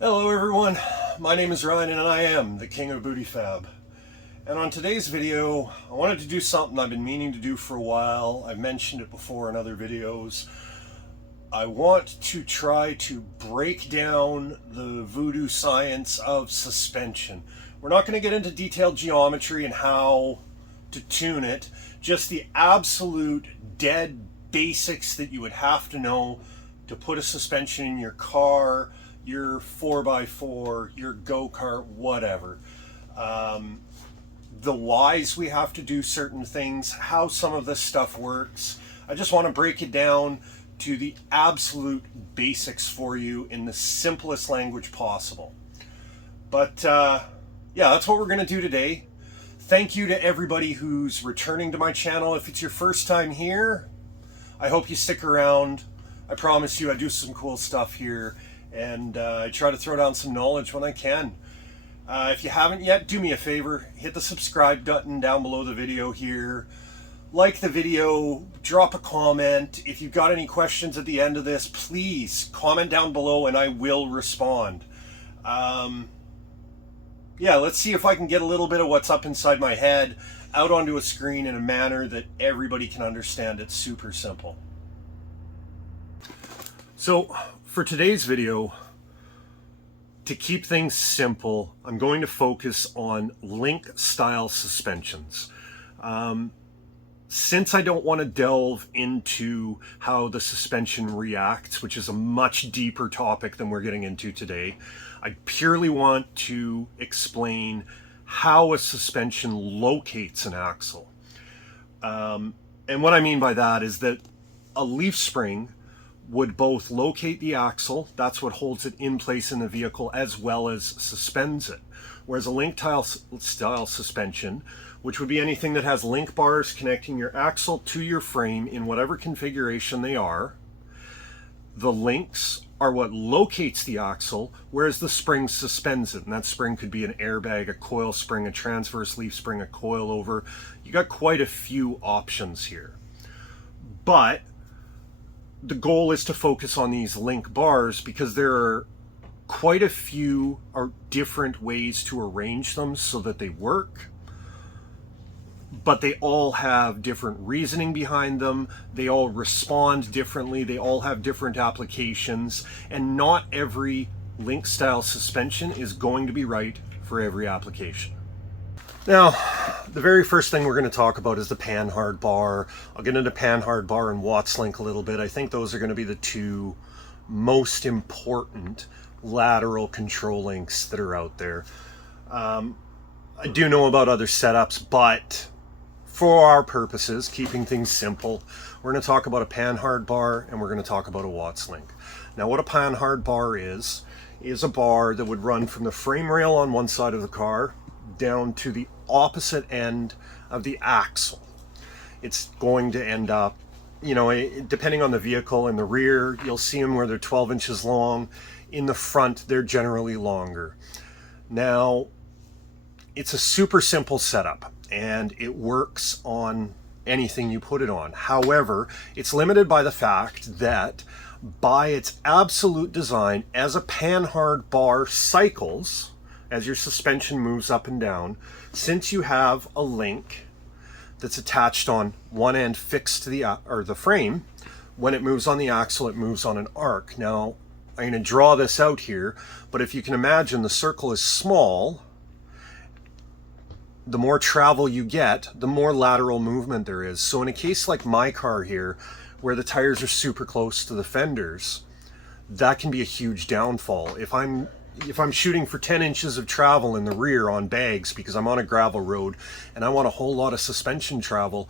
Hello everyone, my name is Ryan and I am the King of Booty Fab. And on today's video, I wanted to do something I've been meaning to do for a while. I've mentioned it before in other videos. I want to try to break down the voodoo science of suspension. We're not going to get into detailed geometry and how to tune it, just the absolute dead basics that you would have to know to put a suspension in your car, your 4x4, your go-kart, whatever. The whys we have to do certain things, how some of this stuff works. I just want to break it down to the absolute basics for you in the simplest language possible. But yeah, that's what we're going to do today. Thank you to everybody who's returning to my channel. If it's your first time here, I hope you stick around. I promise you I do some cool stuff here, and I try to throw down some knowledge when I can. If you haven't yet, do me a favor, hit the subscribe button down below the video here. Like the video, drop a comment. If you've got any questions at the end of this, please comment down below and I will respond. Yeah, let's see if I can get a little bit of what's up inside my head out onto a screen in a manner that everybody can understand. It's super simple. So for today's video, to keep things simple, I'm going to focus on link style suspensions. Since I don't want to delve into how the suspension reacts, which is a much deeper topic than we're getting into today, I purely want to explain how a suspension locates an axle. And what I mean by that is that a leaf spring would both locate the axle, that's what holds it in place in the vehicle, as well as suspends it. Whereas a link style suspension, which would be anything that has link bars connecting your axle to your frame in whatever configuration they are, the links are what locates the axle, whereas the spring suspends it. And that spring could be an airbag, a coil spring, a transverse leaf spring, a coilover. You got quite a few options here. But the goal is to focus on these link bars because there are quite a few different ways to arrange them so that they work, but they all have different reasoning behind them. They all respond differently. They all have different applications, and not every link style suspension is going to be right for every application. Now, the very first thing we're going to talk about is the Panhard bar. I'll get into Panhard bar and Watts link a little bit. I think those are going to be the two most important lateral control links that are out there. I do know about other setups, but for our purposes, keeping things simple, we're going to talk about a Panhard bar and we're going to talk about a Watts link. Now, what a Panhard bar is a bar that would run from the frame rail on one side of the car down to the opposite end of the axle. It's going to end up, you know, depending on the vehicle, in the rear, you'll see them where they're 12 inches long. In the front, they're generally longer. Now, it's a super simple setup and it works on anything you put it on. However, it's limited by the fact that by its absolute design, as a Panhard bar cycles, as your suspension moves up and down, since you have a link that's attached on one end fixed to the frame, when it moves on the axle, it moves on an arc. Now, I'm going to draw this out here, but if you can imagine, the circle is small. The more travel you get, the more lateral movement there is. So in a case like my car here, where the tires are super close to the fenders, that can be a huge downfall. If I'm shooting for 10 inches of travel in the rear on bags because I'm on a gravel road and I want a whole lot of suspension travel,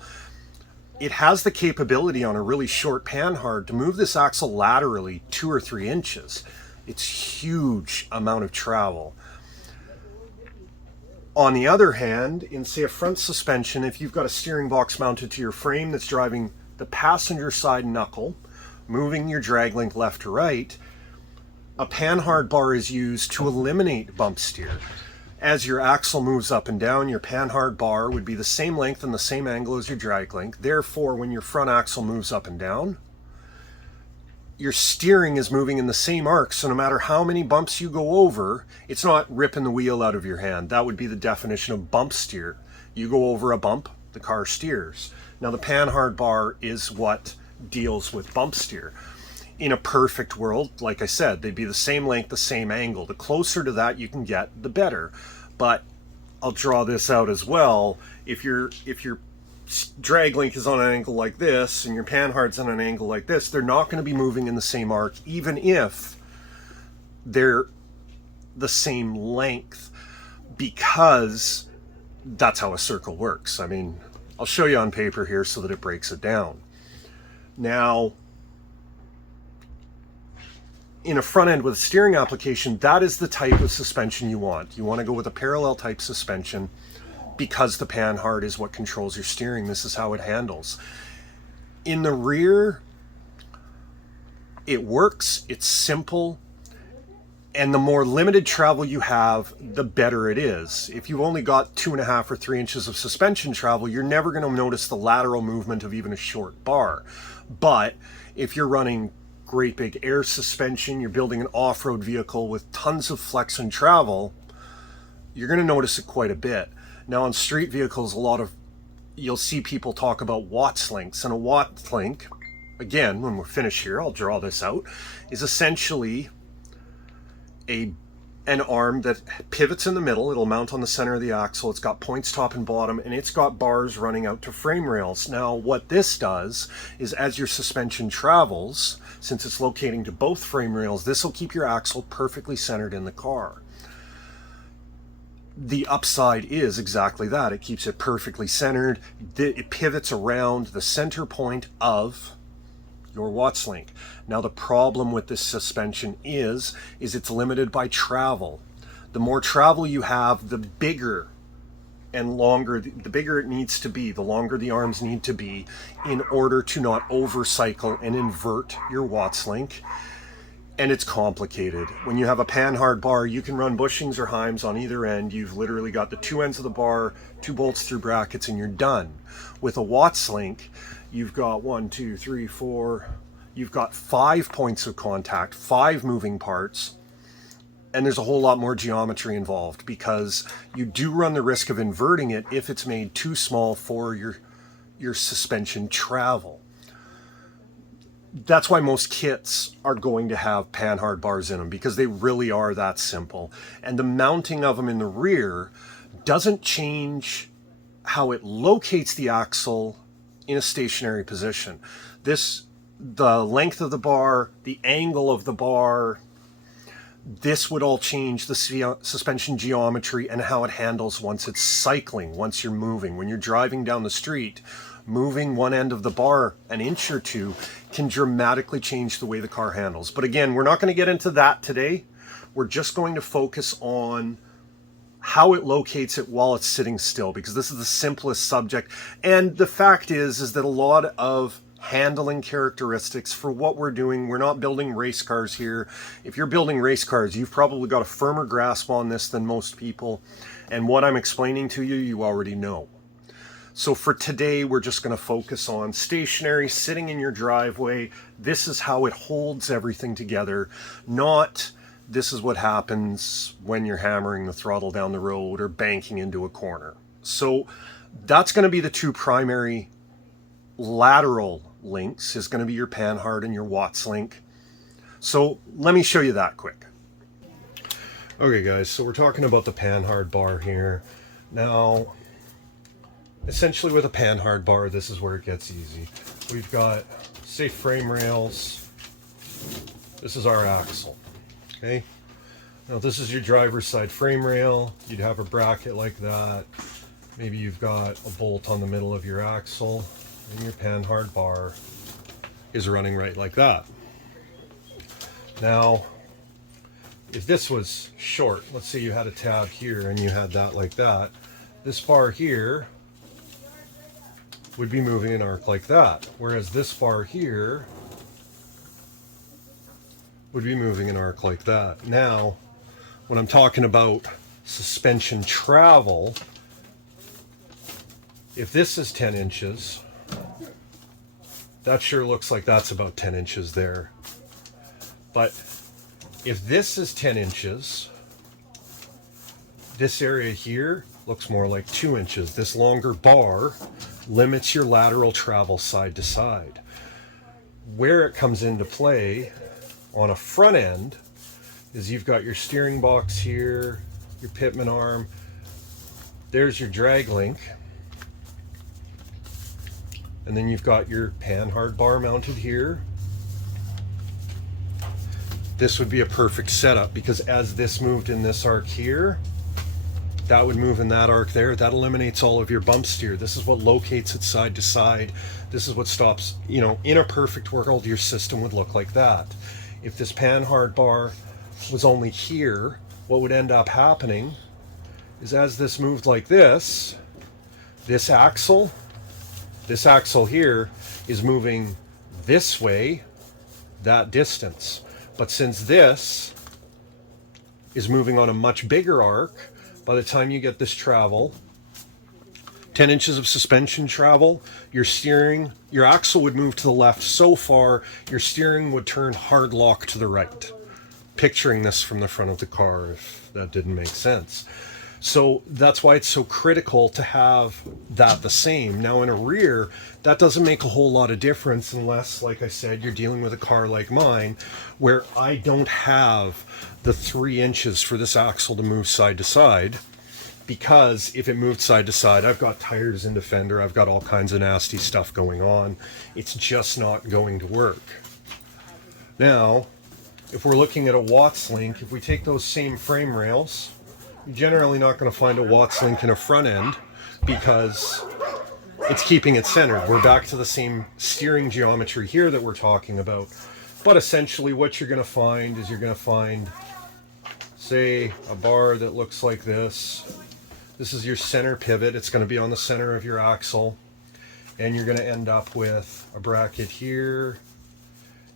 it has the capability on a really short Panhard to move this axle laterally 2 or 3 inches. It's huge amount of travel. On the other hand, in say a front suspension, if you've got a steering box mounted to your frame that's driving the passenger side knuckle, moving your drag link left to right, a Panhard bar is used to eliminate bump steer. As your axle moves up and down, your Panhard bar would be the same length and the same angle as your drag link. Therefore, when your front axle moves up and down, your steering is moving in the same arc, so no matter how many bumps you go over, it's not ripping the wheel out of your hand. That would be the definition of bump steer. You go over a bump, the car steers. Now the Panhard bar is what deals with bump steer. In a perfect world, like I said, they'd be the same length, the same angle. The closer to that you can get, the better. But I'll draw this out as well. If your drag link is on an angle like this and your Panhard's on an angle like this, they're not going to be moving in the same arc, even if they're the same length, because that's how a circle works. I mean, I'll show you on paper here so that it breaks it down. Now, in a front end with a steering application, that is the type of suspension you want. You want to go with a parallel type suspension, because the Panhard is what controls your steering. This is how it handles. In the rear, it works, it's simple, and the more limited travel you have, the better it is. If you've only got 2.5 or 3 inches of suspension travel, you're never going to notice the lateral movement of even a short bar. But if you're running great big air suspension, you're building an off-road vehicle with tons of flex and travel, you're going to notice it quite a bit. Now on street vehicles, you'll see people talk about Watts links, and a Watts link, again, when we're finished here, I'll draw this out, is essentially an arm that pivots in the middle. It'll mount on the center of the axle. It's got points top and bottom, and it's got bars running out to frame rails. Now what this does is, as your suspension travels, since it's locating to both frame rails, this will keep your axle perfectly centered in the car. The upside is exactly that. It keeps it perfectly centered. It pivots around the center point of your Watts link. Now the problem with this suspension is it's limited by travel. The more travel you have, the bigger and longer, the bigger it needs to be, the longer the arms need to be in order to not overcycle and invert your Watts link. And it's complicated. When you have a Panhard bar, you can run bushings or Heims on either end. You've literally got the 2 ends of the bar, 2 bolts through brackets, and you're done. With a Watts link, you've got 1, 2, 3, 4, you've got 5 points of contact, 5 moving parts, and there's a whole lot more geometry involved, because you do run the risk of inverting it if it's made too small for your suspension travel. That's why most kits are going to have Panhard bars in them, because they really are that simple. And the mounting of them in the rear doesn't change how it locates the axle in a stationary position. The length of the bar, the angle of the bar, this would all change the suspension geometry and how it handles once it's cycling, once you're moving. When you're driving down the street, moving one end of the bar an inch or two can dramatically change the way the car handles. But again, we're not going to get into that today. We're just going to focus on how it locates it while it's sitting still, because this is the simplest subject. And the fact is that a lot of handling characteristics for what we're doing, we're not building race cars here. If you're building race cars, you've probably got a firmer grasp on this than most people. And what I'm explaining to you, you already know. So for today, we're just going to focus on stationary, sitting in your driveway. This is how it holds everything together, not this is what happens when you're hammering the throttle down the road or banking into a corner. So that's going to be the 2 primary lateral links, is going to be your Panhard and your Watts link. So let me show you that quick. Okay guys, so we're talking about the Panhard bar here. Now, essentially with a Panhard bar, this is where it gets easy. We've got safe frame rails. This is our axle. Okay. Now this is your driver's side frame rail. You'd have a bracket like that. Maybe you've got a bolt on the middle of your axle, and your Panhard bar is running right like that. Now, if this was short, let's say you had a tab here and you had that like that, this bar here would be moving an arc like that, whereas this bar here would be moving an arc like that. Now, when I'm talking about suspension travel, if this is 10 inches, that sure looks like that's about 10 inches there. But if this is 10 inches, this area here looks more like 2 inches. This longer bar limits your lateral travel side to side. Where it comes into play on a front end is you've got your steering box here, your pitman arm, there's your drag link, and then you've got your Panhard bar mounted here. This would be a perfect setup because as this moved in this arc here, that would move in that arc there. That eliminates all of your bump steer. This is what locates it side to side. This is what stops, you know, in a perfect world, your system would look like that. If this Panhard bar was only here, what would end up happening is as this moved like this axle here is moving this way, that distance. But since this is moving on a much bigger arc, by the time you get this travel, 10 inches of suspension travel, your axle would move to the left so far, your steering would turn hard lock to the right. Picturing this from the front of the car, if that didn't make sense. So that's why it's so critical to have that the same. Now in a rear, that doesn't make a whole lot of difference unless, like I said, you're dealing with a car like mine, where I don't have the 3 inches for this axle to move side to side, because if it moved side to side, I've got tires in the fender, I've got all kinds of nasty stuff going on. It's just not going to work. Now, if we're looking at a Watts link, if we take those same frame rails, you're generally not going to find a Watts link in a front end because it's keeping it centered. We're back to the same steering geometry here that we're talking about. But essentially what you're going to find is you're going to find, say, a bar that looks like this. This is your center pivot. It's going to be on the center of your axle. And you're going to end up with a bracket here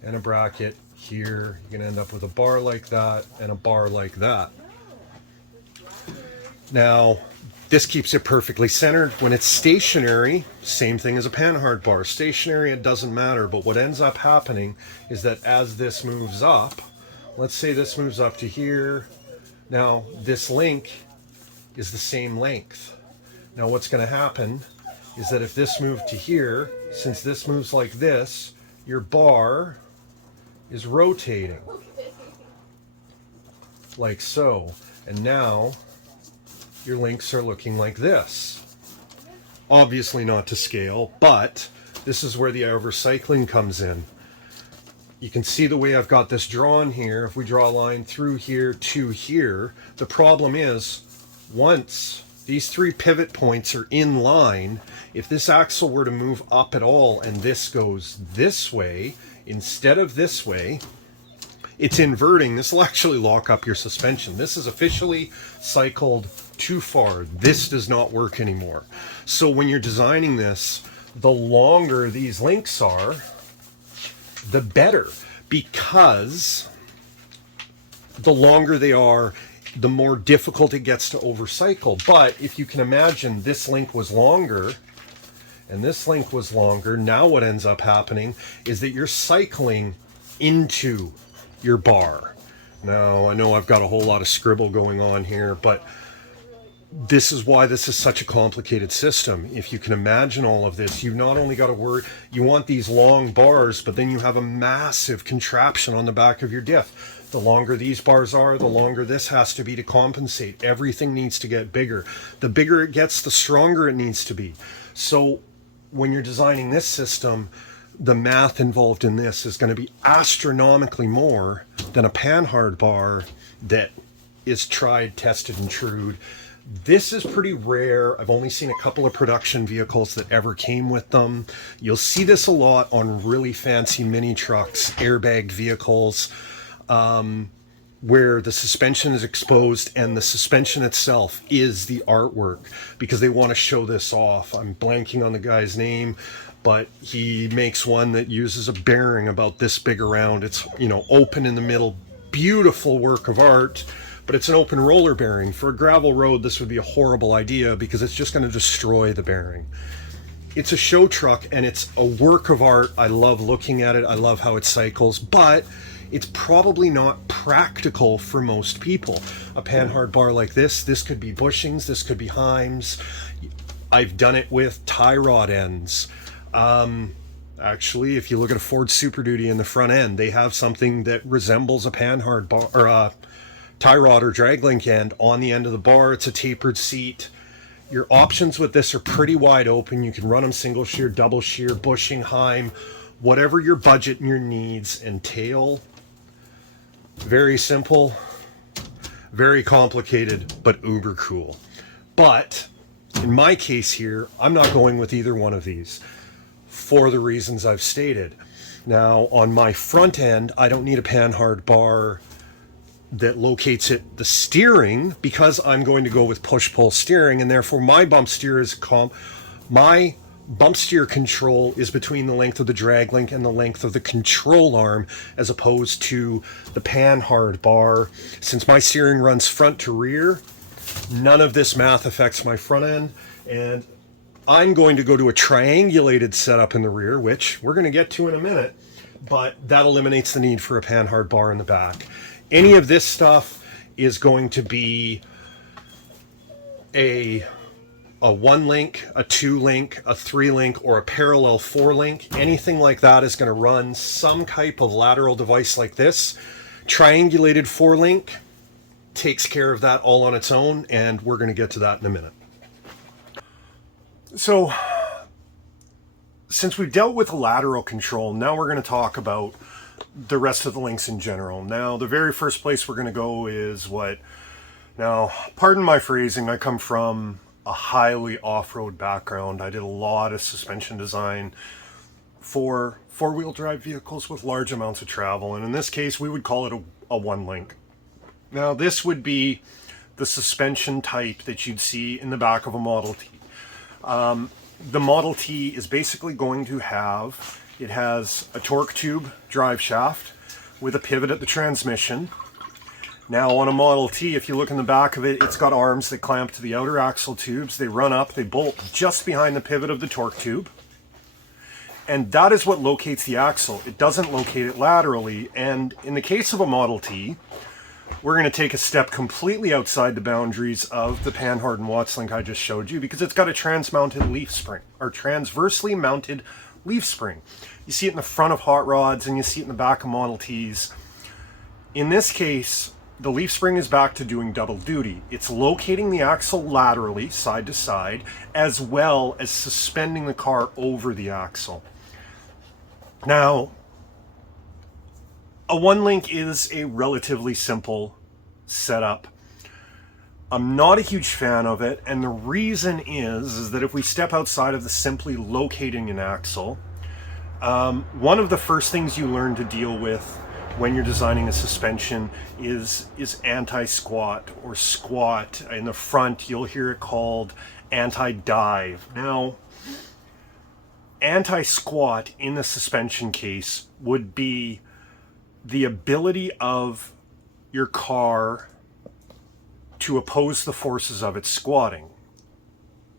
and a bracket here. You're going to end up with a bar like that and a bar like that. Now, this keeps it perfectly centered. When it's stationary, same thing as a Panhard bar. Stationary, it doesn't matter, but what ends up happening is that as this moves up, let's say this moves up to here. Now, this link is the same length. Now, what's going to happen is that if this moved to here, since this moves like this, your bar is rotating like so. And now your links are looking like this. Obviously not to scale, but this is where the recycling comes in. You can see the way I've got this drawn here. If we draw a line through here to here, the problem is once these 3 pivot points are in line, if this axle were to move up at all and this goes this way instead of this way, it's inverting. This will actually lock up your suspension. This is officially cycled too far. This does not work anymore. So when you're designing this, the longer these links are, the better, because the longer they are, the more difficult it gets to overcycle. But if you can imagine this link was longer and this link was longer, now what ends up happening is that you're cycling into your bar. Now, I know I've got a whole lot of scribble going on here, but this is why this is such a complicated system. If you can imagine all of this, you've not only got to worry, you want these long bars, but then you have a massive contraption on the back of your diff. The longer these bars are, the longer this has to be to compensate. Everything needs to get bigger. The bigger it gets, the stronger it needs to be. So when you're designing this system, the math involved in this is going to be astronomically more than a Panhard bar that is tried, tested, and trued. This is pretty rare. I've only seen a couple of production vehicles that ever came with them. You'll see this a lot on really fancy mini trucks, airbag vehicles, where the suspension is exposed and the suspension itself is the artwork because they want to show this off. I'm blanking on the guy's name, but he makes one that uses a bearing about this big around. It's, you know, open in the middle, beautiful work of art. But it's an open roller bearing. For a gravel road, this would be a horrible idea because it's just going to destroy the bearing. It's a show truck and it's a work of art. I love looking at it. I love how it cycles, but it's probably not practical for most people. A Panhard bar like this could be bushings, this could be Heims. I've done it with tie rod ends. Actually, if you look at a Ford Super Duty in the front end, they have something that resembles a Panhard bar, or a tie rod or drag link end on the end of the bar. It's a tapered seat. Your options with this are pretty wide open. You can run them single shear, double shear, bushing, Heim, whatever your budget and your needs entail. Very simple, very complicated, but uber cool. But in my case here, I'm not going with either one of these for the reasons I've stated. Now, on my front end, I don't need a Panhard bar that locates the steering, because I'm going to go with push-pull steering, and therefore my bump steer control is between the length of the drag link and the length of the control arm, as opposed to the Panhard bar. Since my steering runs front to rear, none of this math affects my front end, and I'm going to go to a triangulated setup in the rear, which we're going to get to in a minute, but that eliminates the need for a Panhard bar in the back. Any of this stuff is going to be a 1-link, a 2-link, a 3-link, or a parallel 4-link. Anything like that is going to run some type of lateral device like this. Triangulated 4-link takes care of that all on its own, and we're going to get to that in a minute. So, since we've dealt with the lateral control, now we're going to talk about the rest of the links in general. Now, the very first place we're going to go is now, pardon my phrasing, I come from a highly off-road background. I did a lot of suspension design for four-wheel drive vehicles with large amounts of travel, and in this case we would call it a 1-link. Now, this would be the suspension type that you'd see in the back of a Model T. The Model T is basically going to have, it has a torque tube drive shaft with a pivot at the transmission. Now, on a Model T, if you look in the back of it, it's got arms that clamp to the outer axle tubes. They run up, they bolt just behind the pivot of the torque tube. And that is what locates the axle. It doesn't locate it laterally. And in the case of a Model T, we're going to take a step completely outside the boundaries of the Panhard and Watts link I just showed you, because it's got a trans-mounted leaf spring, or transversely mounted leaf spring. You see it in the front of hot rods, and you see it in the back of Model Ts. In this case, the leaf spring is back to doing double duty. It's locating the axle laterally, side to side, as well as suspending the car over the axle. Now, a 1-link is a relatively simple setup. I'm not a huge fan of it, and the reason is that if we step outside of the simply locating an axle, one of the first things you learn to deal with when you're designing a suspension is anti-squat or squat. In the front, you'll hear it called anti-dive. Now, anti-squat in the suspension case would be the ability of your car to oppose the forces of its squatting.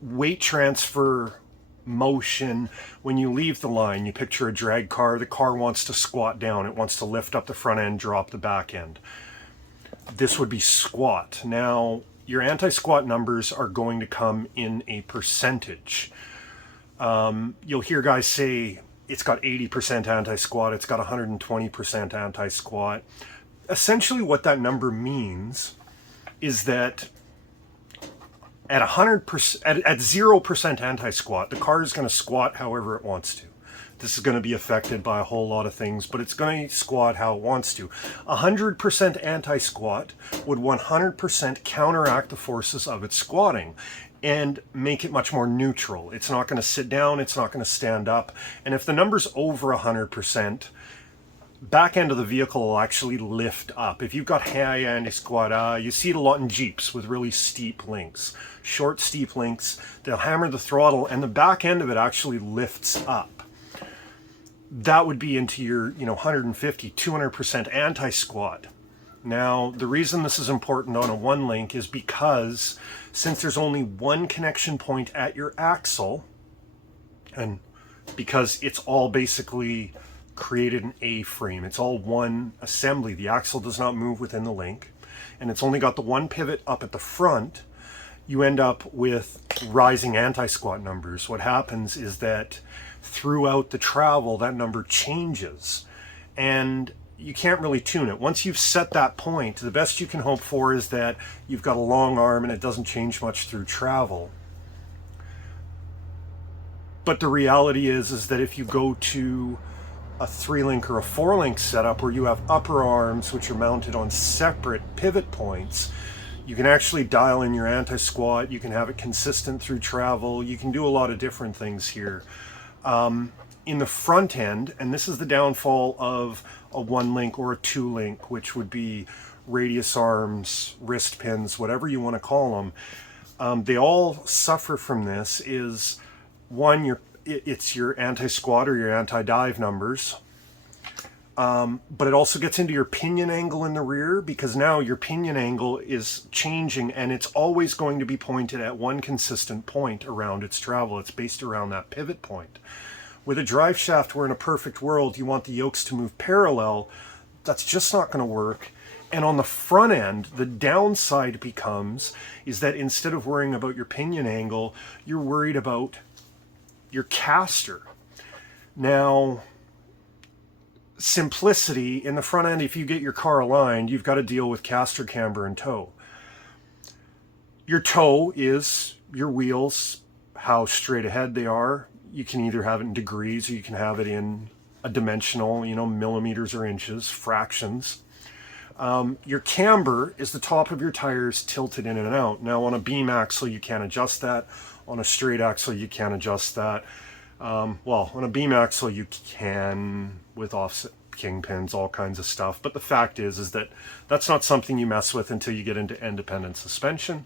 Weight transfer motion, when you leave the line, you picture a drag car, the car wants to squat down, it wants to lift up the front end, drop the back end. This would be squat. Now, your anti-squat numbers are going to come in a percentage. You'll hear guys say, it's got 80% anti-squat, it's got 120% anti-squat. Essentially what that number means is that at 100%, at 0% anti-squat, the car is going to squat however it wants to. This is going to be affected by a whole lot of things, but it's going to squat how it wants to. 100% anti-squat would 100% counteract the forces of its squatting and make it much more neutral. It's not going to sit down, it's not going to stand up. And if the number's over 100%, back end of the vehicle will actually lift up. If you've got high anti-squat, you see it a lot in Jeeps with really steep links. Short, steep links, they'll hammer the throttle and the back end of it actually lifts up. That would be into your 150, 200% anti-squat. Now, the reason this is important on a 1-link is because since there's only one connection point at your axle, and because it's all basically created an A-frame. It's all one assembly. The axle does not move within the link, and it's only got the one pivot up at the front. You end up with rising anti-squat numbers. What happens is that throughout the travel, that number changes, and you can't really tune it. Once you've set that point, the best you can hope for is that you've got a long arm and it doesn't change much through travel. But the reality is that if you go to a 3-link or a 4-link setup where you have upper arms which are mounted on separate pivot points, you can actually dial in your anti-squat, you can have it consistent through travel, you can do a lot of different things here. In the front end, and this is the downfall of a 1-link or a 2-link, which would be radius arms, wrist pins, whatever you want to call them, they all suffer from this. Is one, it's your anti-squat or your anti-dive numbers, but it also gets into your pinion angle in the rear, because now your pinion angle is changing and it's always going to be pointed at one consistent point around its travel. It's based around that pivot point. With a drive shaft, where in a perfect world you want the yokes to move parallel, that's just not going to work. And on the front end, the downside becomes is that instead of worrying about your pinion angle, you're worried about your caster. Now, simplicity in the front end, if you get your car aligned, you've got to deal with caster, camber, and toe. Your toe is your wheels, how straight ahead they are. You can either have it in degrees or you can have it in a dimensional, millimeters or inches, fractions. Your camber is the top of your tires tilted in and out. Now on a beam axle, you can't adjust that. On a straight axle, you can't adjust that. Well, on a beam axle, you can with offset kingpins, all kinds of stuff. But the fact is that that's not something you mess with until you get into independent suspension.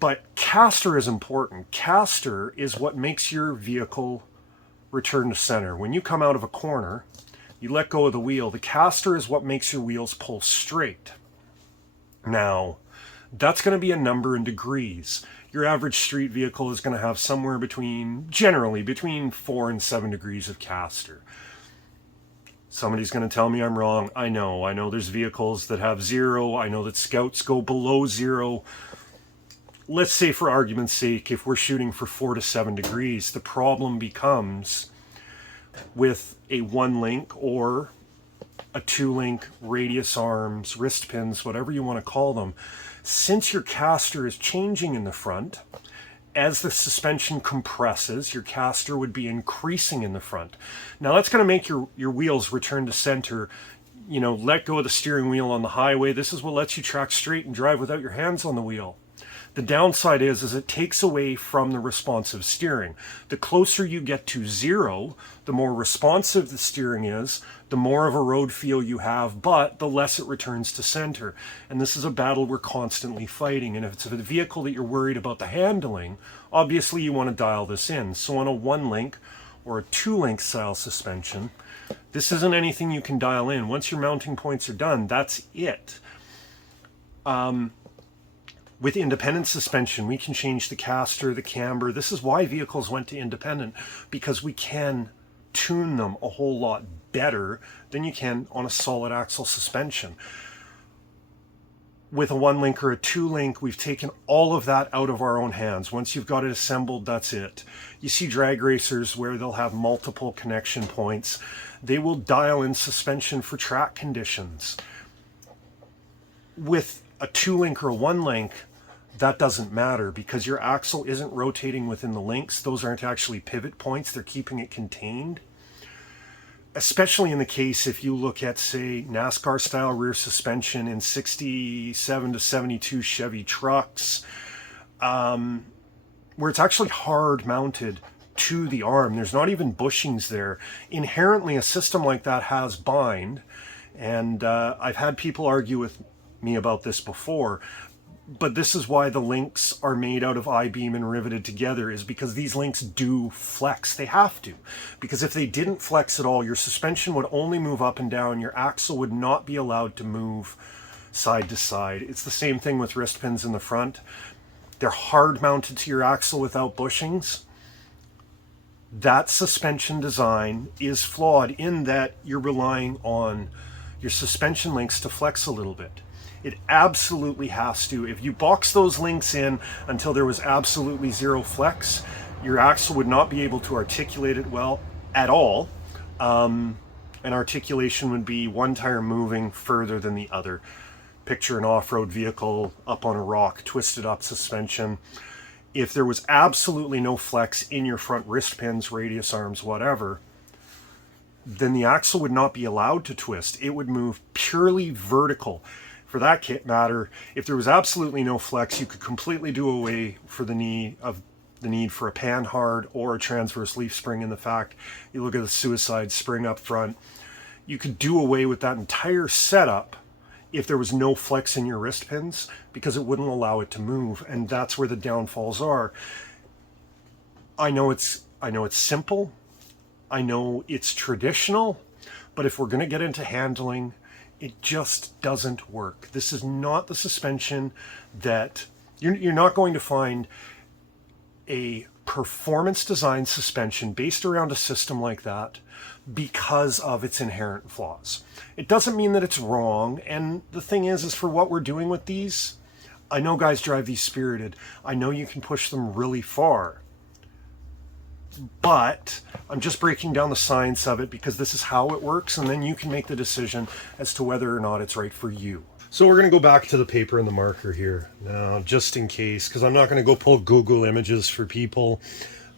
But caster is important. Caster is what makes your vehicle return to center. When you come out of a corner, you let go of the wheel. The caster is what makes your wheels pull straight. Now, that's going to be a number in degrees. Your average street vehicle is going to have somewhere generally between 4 and 7 degrees of caster. Somebody's going to tell me I'm wrong. I know there's vehicles that have 0. I know that Scouts go below 0. Let's say, for argument's sake, if we're shooting for 4 to 7 degrees, the problem becomes with a 1-link or a 2-link, radius arms, wrist pins, whatever you want to call them. Since your caster is changing in the front, as the suspension compresses, your caster would be increasing in the front. Now that's going to make your wheels return to center. Let go of the steering wheel on the highway. This is what lets you track straight and drive without your hands on the wheel. The downside is it takes away from the responsive steering. The closer you get to 0, the more responsive the steering is, the more of a road feel you have, but the less it returns to center. And this is a battle we're constantly fighting. And if it's a vehicle that you're worried about the handling, obviously you want to dial this in. So on a 1-link or a 2-link style suspension, this isn't anything you can dial in. Once your mounting points are done, that's it. With independent suspension, we can change the caster, the camber. This is why vehicles went to independent, because we can tune them a whole lot better than you can on a solid axle suspension. With a 1-link or a 2-link, we've taken all of that out of our own hands. Once you've got it assembled, that's it. You see drag racers where they'll have multiple connection points. They will dial in suspension for track conditions. With a 2-link or a 1-link, that doesn't matter, because your axle isn't rotating within the links. Those aren't actually pivot points. They're keeping it contained. Especially in the case if you look at, say, NASCAR style rear suspension in 67 to 72 Chevy trucks, where it's actually hard mounted to the arm. There's not even bushings there. Inherently, a system like that has bind, and I've had people argue with me about this before. But this is why the links are made out of I-beam and riveted together, is because these links do flex. They have to. Because if they didn't flex at all, your suspension would only move up and down. Your axle would not be allowed to move side to side. It's the same thing with wrist pins in the front. They're hard mounted to your axle without bushings. that suspension design is flawed in that you're relying on your suspension links to flex a little bit. It absolutely has to. If you box those links in until there was absolutely zero flex, your axle would not be able to articulate it well at all. And articulation would be one tire moving further than the other. Picture an off-road vehicle up on a rock, twisted up suspension. If there was absolutely no flex in your front wrist pins, radius arms, whatever, then the axle would not be allowed to twist. It would move purely vertical. For that matter, if there was absolutely no flex, you could completely do away for the need for a Panhard or a transverse leaf spring. In the fact, you look at the suicide spring up front, you could do away with that entire setup if there was no flex in your wrist pins, because it wouldn't allow it to move, and that's where the downfalls are. I know it's simple, I know it's traditional, but if we're going to get into handling, it just doesn't work. This is not the suspension that you're not going to find a performance design suspension based around a system like that because of its inherent flaws. It doesn't mean that it's wrong, and the thing is for what we're doing with these, I know guys drive these spirited. I know you can push them really far. But I'm just breaking down the science of it because this is how it works, and then you can make the decision as to whether or not it's right for you. So we're going to go back to the paper and the marker here now, just in case, because I'm not going to go pull Google images for people.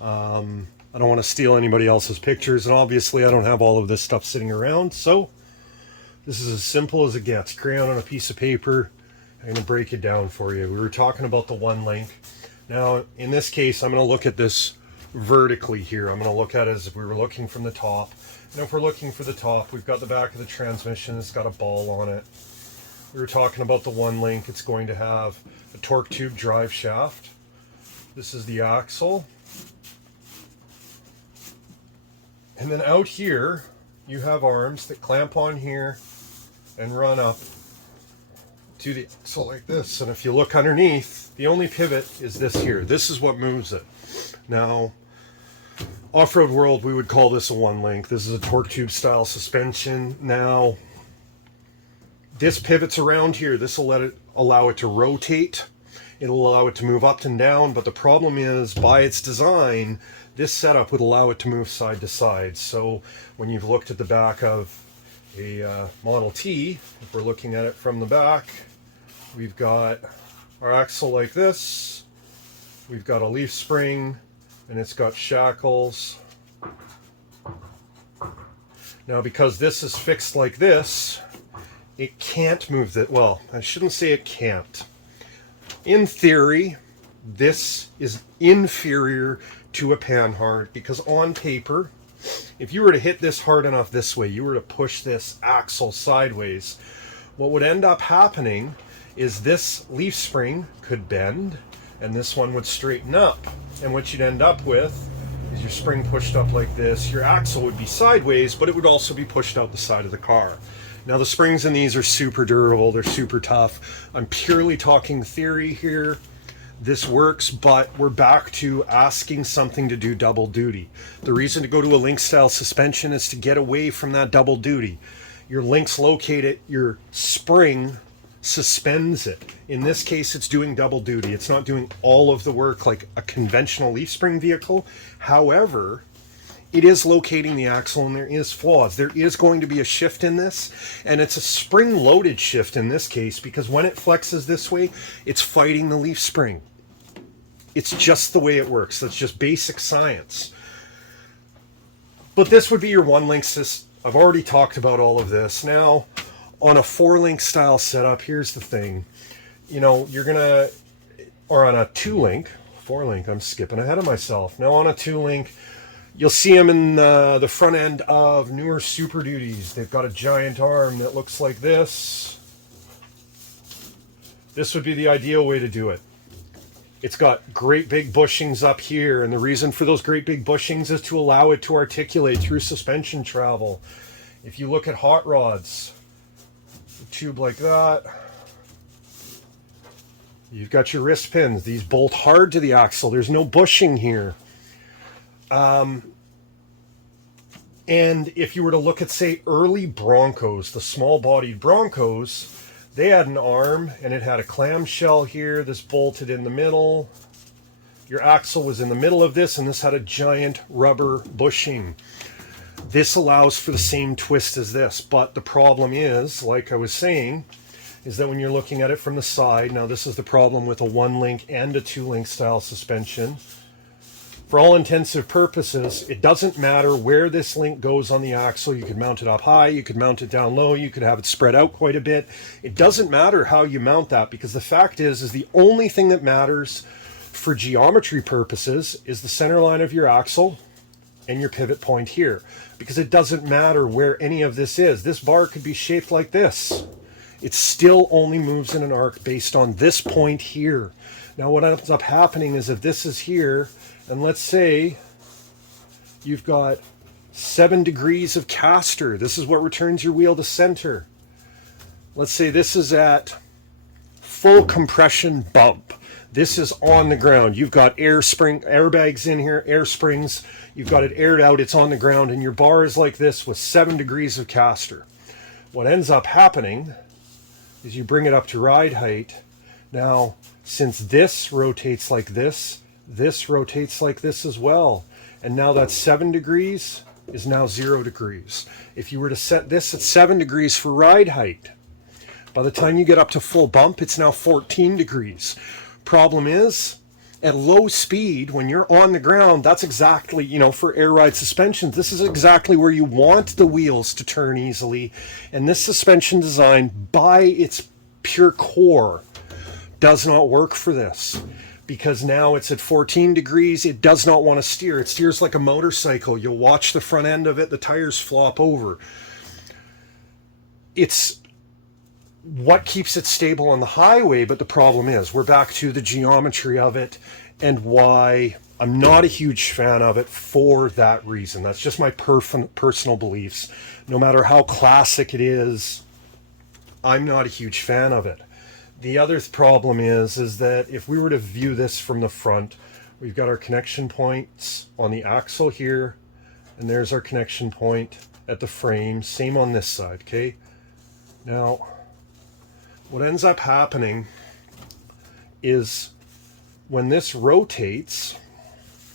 I don't want to steal anybody else's pictures, and obviously I don't have all of this stuff sitting around, so this is as simple as it gets. Crayon on a piece of paper. I'm going to break it down for you. We were talking about the one link. Now, in this case, I'm going to look at this vertically here. I'm going to look at it as if we were looking from the top. And if we're looking for the top, we've got the back of the transmission. It's got a ball on it. We were talking about the one link. It's going to have a torque tube drive shaft. This is the axle. And then out here, you have arms that clamp on here and run up to the axle like this. And if you look underneath, the only pivot is this here. This is what moves it. Now, off-road world, we would call this a one link. This is a torque tube style suspension. Now, this pivots around here. This will allow it to rotate. It'll allow it to move up and down, but the problem is, by its design, this setup would allow it to move side to side. So when you've looked at the back of a Model T, if we're looking at it from the back, we've got our axle like this. We've got a leaf spring, and it's got shackles. Now, because this is fixed like this, it can't move that. Well, I shouldn't say it can't. In theory, this is inferior to a Panhard, because on paper, if you were to hit this hard enough this way, you were to push this axle sideways, what would end up happening is this leaf spring could bend and this one would straighten up. And what you'd end up with is your spring pushed up like this. Your axle would be sideways, but it would also be pushed out the side of the car. Now, the springs in these are super durable. They're super tough. I'm purely talking theory here. This works, but we're back to asking something to do double duty. The reason to go to a link style suspension is to get away from that double duty. Your links locate it, your spring suspends it. In this case, it's doing double duty. It's not doing all of the work like a conventional leaf spring vehicle. However, it is locating the axle, and there is flaws. There is going to be a shift in this, and it's a spring-loaded shift in this case, because when it flexes this way, it's fighting the leaf spring. It's just the way it works. That's just basic science. But this would be your one-link system. I've already talked about all of this. Now, on a four-link style setup, here's the thing. You know, you're going to, or on a two-link, four-link, I'm skipping ahead of myself. Now, on a two-link, you'll see them in the front end of newer Super Duties. They've got a giant arm that looks like this. This would be the ideal way to do it. It's got great big bushings up here, and the reason for those great big bushings is to allow it to articulate through suspension travel. If you look at hot rods, a tube like that, you've got your wrist pins. These bolt hard to the axle. There's no bushing here. And if you were to look at, say, early Broncos, the small-bodied Broncos, they had an arm and it had a clamshell here. This bolted in the middle. Your axle was in the middle of this, and this had a giant rubber bushing. This allows for the same twist as this, but the problem is, like I was saying, is that when you're looking at it from the side, now this is the problem with a 1-link and a 2-link style suspension. For all intensive purposes, it doesn't matter where this link goes on the axle. You could mount it up high, you could mount it down low, you could have it spread out quite a bit. It doesn't matter how you mount that, because the fact is the only thing that matters for geometry purposes is the center line of your axle and your pivot point here, because it doesn't matter where any of this is. This bar could be shaped like this. It still only moves in an arc based on this point here. Now what ends up happening is if this is here, and let's say you've got 7 degrees of caster, this is what returns your wheel to center. Let's say this is at full compression bump. This is on the ground. You've got airbags in here, air springs. You've got it aired out, it's on the ground, and your bar is like this with 7 degrees of caster. What ends up happening is you bring it up to ride height. Now, since this rotates like this rotates like this as well. And now that 7 degrees is now 0 degrees. If you were to set this at 7 degrees for ride height, by the time you get up to full bump, it's now 14 degrees. Problem is, at low speed, when you're on the ground, that's exactly, for air ride suspensions, this is exactly where you want the wheels to turn easily. And this suspension design, by its pure core, does not work for this. Because now it's at 14 degrees, it does not want to steer. It steers like a motorcycle. You'll watch the front end of it, the tires flop over. It's what keeps it stable on the highway, but the problem is we're back to the geometry of it and why I'm not a huge fan of it for that reason. That's just my personal beliefs. No matter how classic it is, I'm not a huge fan of it. The other problem is that if we were to view this from the front, we've got our connection points on the axle here, and there's our connection point at the frame. Same on this side, okay? Now, what ends up happening is when this rotates,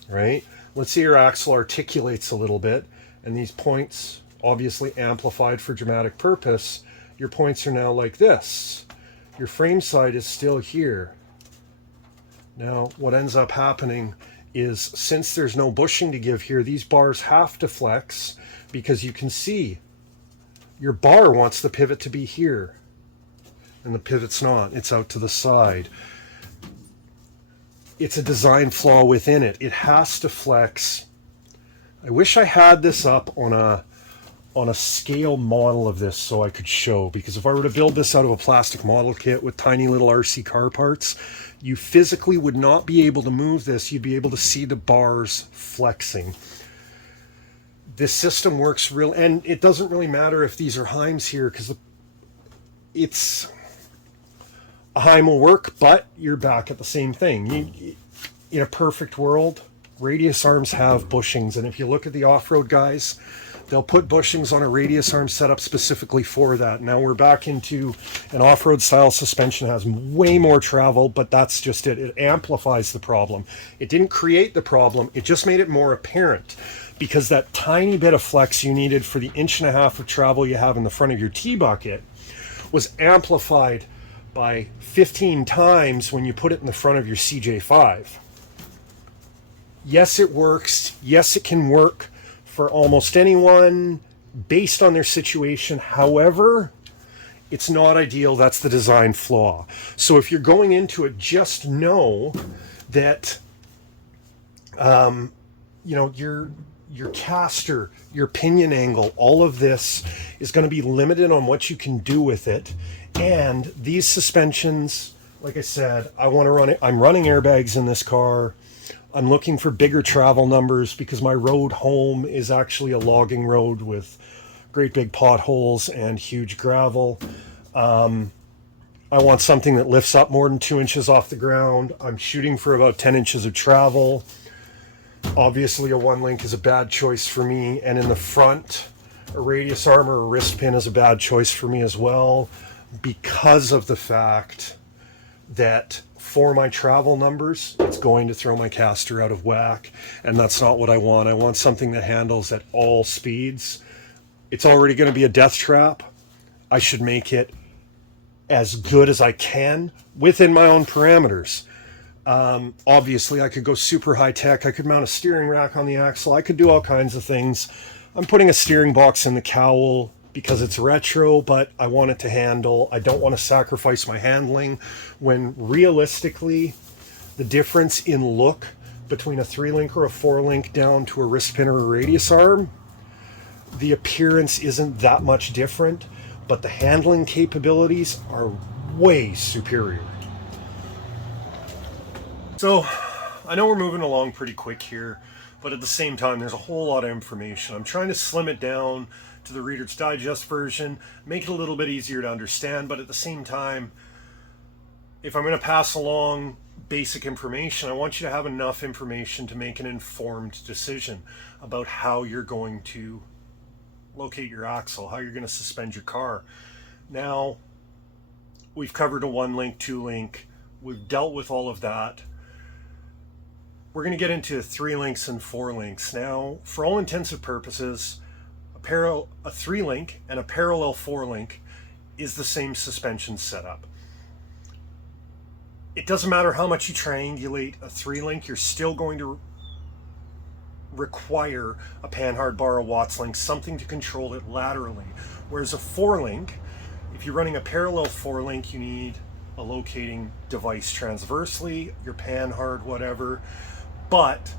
right? Let's say your axle articulates a little bit, and these points, obviously amplified for dramatic purpose, your points are now like this. Your frame side is still here. Now, what ends up happening is since there's no bushing to give here, these bars have to flex because you can see your bar wants the pivot to be here. And the pivot's not, it's out to the side. It's a design flaw within it. It has to flex. I wish I had this up on a scale model of this so I could show, because if I were to build this out of a plastic model kit with tiny little RC car parts, you physically would not be able to move this. You'd be able to see the bars flexing. This system works real, and it doesn't really matter if these are Heims here, because a Heim will work, but you're back at the same thing. In a perfect world, radius arms have bushings, and if you look at the off-road guys, they'll put bushings on a radius arm setup specifically for that. Now we're back into an off-road style suspension that has way more travel, but that's just it. It amplifies the problem. It didn't create the problem, it just made it more apparent, because that tiny bit of flex you needed for the 1.5 inches of travel you have in the front of your T-bucket was amplified by 15 times when you put it in the front of your CJ5. Yes, it works. Yes, it can work for almost anyone based on their situation. However, it's not ideal. That's the design flaw. So if you're going into it, just know that your caster, your pinion angle, all of this is going to be limited on what you can do with it. And these suspensions, like I said, I'm running airbags in this car. I'm looking for bigger travel numbers because my road home is actually a logging road with great big potholes and huge gravel. I want something that lifts up more than 2 inches off the ground. I'm shooting for about 10 inches of travel. Obviously a one link is a bad choice for me, and in the front, a radius arm or a wrist pin is a bad choice for me as well, because of the fact that for my travel numbers, it's going to throw my caster out of whack, and that's not what I want. I want something that handles at all speeds. It's already going to be a death trap. I should make it as good as I can within my own parameters. Obviously, I could go super high tech. I could mount a steering rack on the axle. I could do all kinds of things. I'm putting a steering box in the cowl because it's retro, but I want it to handle. I don't want to sacrifice my handling, when realistically, the difference in look between a 3-link or a 4-link down to a wrist pin or a radius arm, the appearance isn't that much different, but the handling capabilities are way superior. So I know we're moving along pretty quick here, but at the same time, there's a whole lot of information. I'm trying to slim it down to the Reader's Digest version, make it a little bit easier to understand, but at the same time, if I'm going to pass along basic information, I want you to have enough information to make an informed decision about how you're going to locate your axle, how you're going to suspend your car. Now, we've covered a 1-link, 2-link, we've dealt with all of that. We're going to get into 3 links and 4 links. Now, for all intensive purposes, a 3-link and a parallel 4-link is the same suspension setup. It doesn't matter how much you triangulate a 3-link, you're still going to require a Panhard bar, a Watts link, something to control it laterally. Whereas a 4-link, if you're running a parallel 4-link, you need a locating device transversely, your Panhard, whatever. But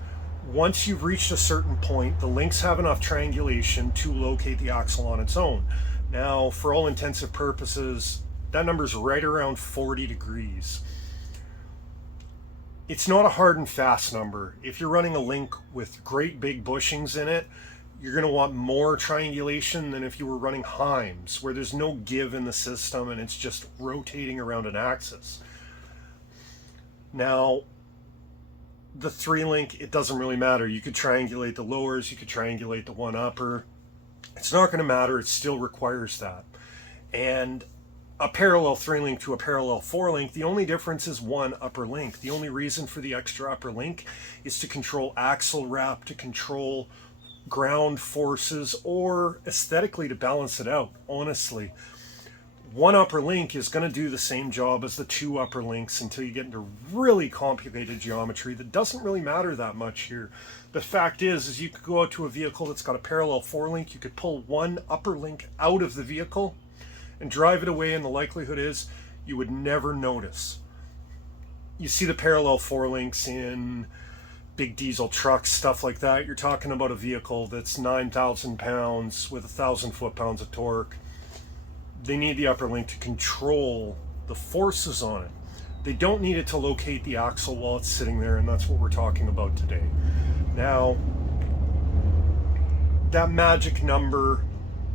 once you've reached a certain point, the links have enough triangulation to locate the axle on its own. Now, for all intensive purposes, that number's right around 40 degrees. It's not a hard and fast number. If you're running a link with great big bushings in it, you're going to want more triangulation than if you were running Heims, where there's no give in the system and it's just rotating around an axis. Now, the 3-link, it doesn't really matter. You could triangulate the lowers, you could triangulate the one upper. It's not going to matter. It still requires that. And a parallel 3-link to a parallel 4-link, the only difference is one upper link. The only reason for the extra upper link is to control axle wrap, to control ground forces, or aesthetically to balance it out. Honestly, one upper link is going to do the same job as the 2 upper links until you get into really complicated geometry that doesn't really matter that much here. The fact is you could go out to a vehicle that's got a parallel 4-link, you could pull one upper link out of the vehicle and drive it away, and the likelihood is you would never notice. You see the parallel 4-links in big diesel trucks, stuff like that. You're talking about a vehicle that's 9,000 pounds with 1,000 foot-pounds of torque. They need the upper link to control the forces on it. They don't need it to locate the axle while it's sitting there, and that's what we're talking about today. Now, that magic number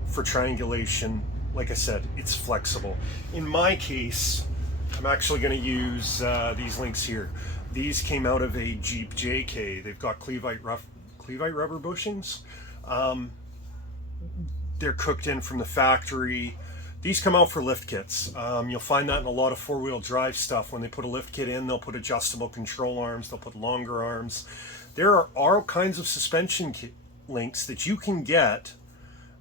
for triangulation, like I said, it's flexible. In my case, I'm actually going to use these links here. These came out of a Jeep JK. They've got Cleveite rubber bushings. They're cooked in from the factory. These come out for lift kits. You'll find that in a lot of 4-wheel drive stuff. When they put a lift kit in, they'll put adjustable control arms, they'll put longer arms. There are all kinds of suspension links that you can get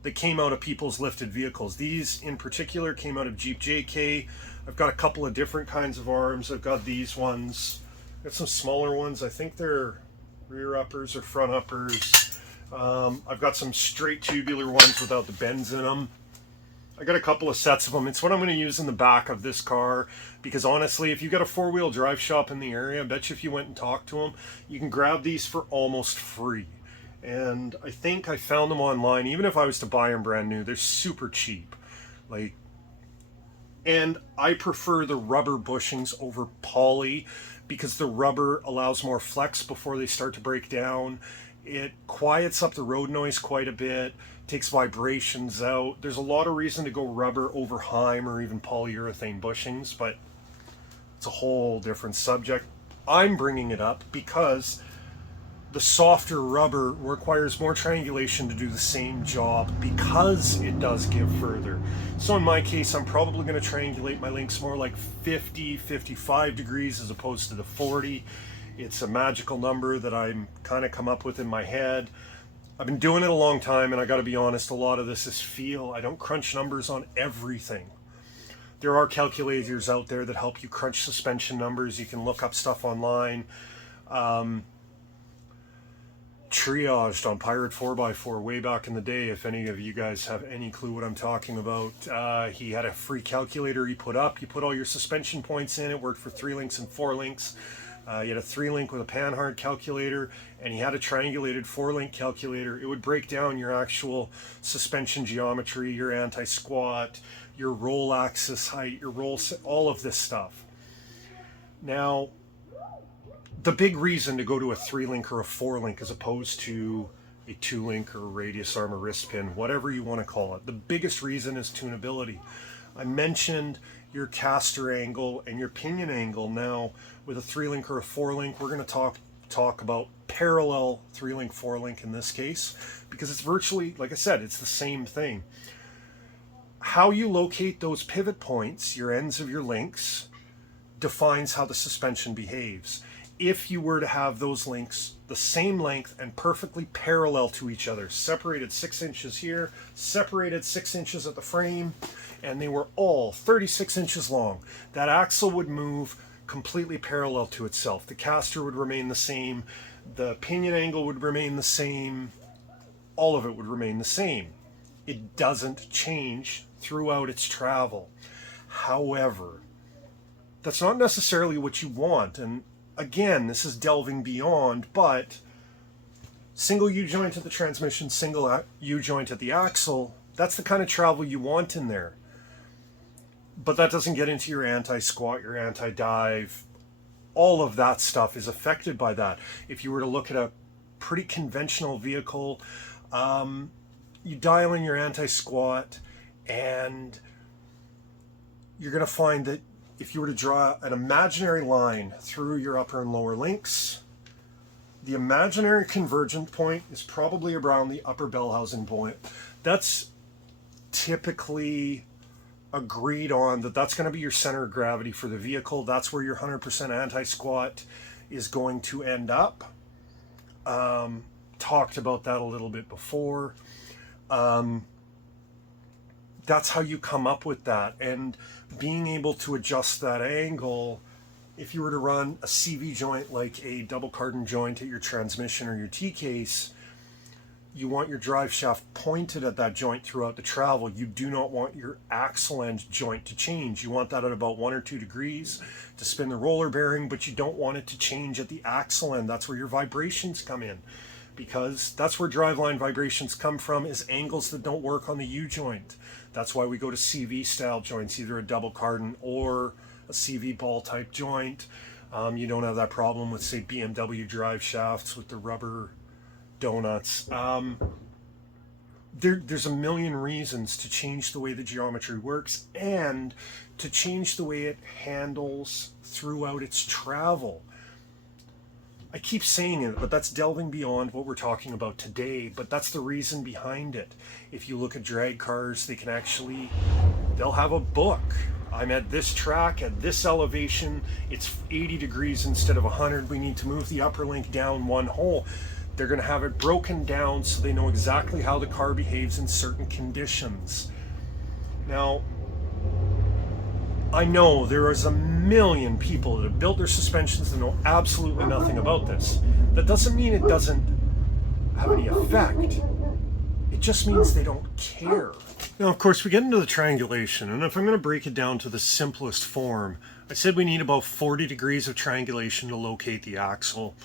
that came out of people's lifted vehicles. These in particular came out of Jeep JK. I've got a couple of different kinds of arms. I've got these ones. I've got some smaller ones. I think they're rear uppers or front uppers. I've got some straight tubular ones without the bends in them. I got a couple of sets of them. It's what I'm going to use in the back of this car, because honestly, if you got a 4-wheel drive shop in the area, I bet you if you went and talked to them, you can grab these for almost free. And I think I found them online. Even if I was to buy them brand new, they're super cheap. And I prefer the rubber bushings over poly, because the rubber allows more flex before they start to break down. It quiets up the road noise quite a bit, takes vibrations out. There's a lot of reason to go rubber over Heim or even polyurethane bushings, but it's a whole different subject. I'm bringing it up because the softer rubber requires more triangulation to do the same job because it does give further. So in my case, I'm probably going to triangulate my links more like 50, 55 degrees as opposed to the 40. It's a magical number that I'm kind of come up with in my head. I've been doing it a long time, and I got to be honest, a lot of this is feel. I don't crunch numbers on everything. There are calculators out there that help you crunch suspension numbers. You can look up stuff online. Triaged on Pirate 4x4 way back in the day, if any of you guys have any clue what I'm talking about. He had a free calculator he put up. You put all your suspension points in. It worked for 3 links and 4 links. He had a 3-link with a Panhard calculator, and he had a triangulated 4-link calculator. It would break down your actual suspension geometry, your anti-squat, your roll axis height, your roll, all of this stuff. Now, the big reason to go to a 3-link or a 4-link as opposed to a 2-link or a radius arm or wrist pin, whatever you want to call it, the biggest reason is tunability. I mentioned your caster angle and your pinion angle. Now, with a 3-link or a 4-link, we're going to talk about parallel 3-link, 4-link in this case, because it's virtually, like I said, it's the same thing. How you locate those pivot points, your ends of your links, defines how the suspension behaves. If you were to have those links the same length and perfectly parallel to each other, separated 6 inches here, separated 6 inches at the frame, and they were all 36 inches long, that axle would move completely parallel to itself. The caster would remain the same, the pinion angle would remain the same, all of it would remain the same. It doesn't change throughout its travel. However, that's not necessarily what you want, and again, this is delving beyond, but single U-joint at the transmission, single U-joint at the axle, that's the kind of travel you want in there. But that doesn't get into your anti-squat, your anti-dive. All of that stuff is affected by that. If you were to look at a pretty conventional vehicle, you dial in your anti-squat, and you're going to find that if you were to draw an imaginary line through your upper and lower links, the imaginary convergent point is probably around the upper bell housing point. That's typically agreed on that that's going to be your center of gravity for the vehicle. That's where your 100% anti-squat is going to end up. Talked about that a little bit before. That's how you come up with that, and being able to adjust that angle. If you were to run a CV joint like a double cardan joint at your transmission or your T-case, you want your drive shaft pointed at that joint throughout the travel. You do not want your axle end joint to change. You want that at about 1 or 2 degrees to spin the roller bearing, but you don't want it to change at the axle end. That's where your vibrations come in, because that's where driveline vibrations come from, is angles that don't work on the U-joint. That's why we go to CV style joints, either a double cardan or a CV ball type joint. You don't have that problem with, say, BMW drive shafts with the rubber donuts. There's a million reasons to change the way the geometry works and to change the way it handles throughout its travel. I keep saying it, but that's delving beyond what we're talking about today, but that's the reason behind it. If you look at drag cars, they'll have a book. I'm at this track, at this elevation, it's 80 degrees instead of 100. We need to move the upper link down 1 hole. They're going to have it broken down so they know exactly how the car behaves in certain conditions. Now, I know there is a million people that have built their suspensions that know absolutely nothing about this. That doesn't mean it doesn't have any effect. It just means they don't care. Now, of course, we get into the triangulation, and if I'm going to break it down to the simplest form, I said we need about 40 degrees of triangulation to locate the axle.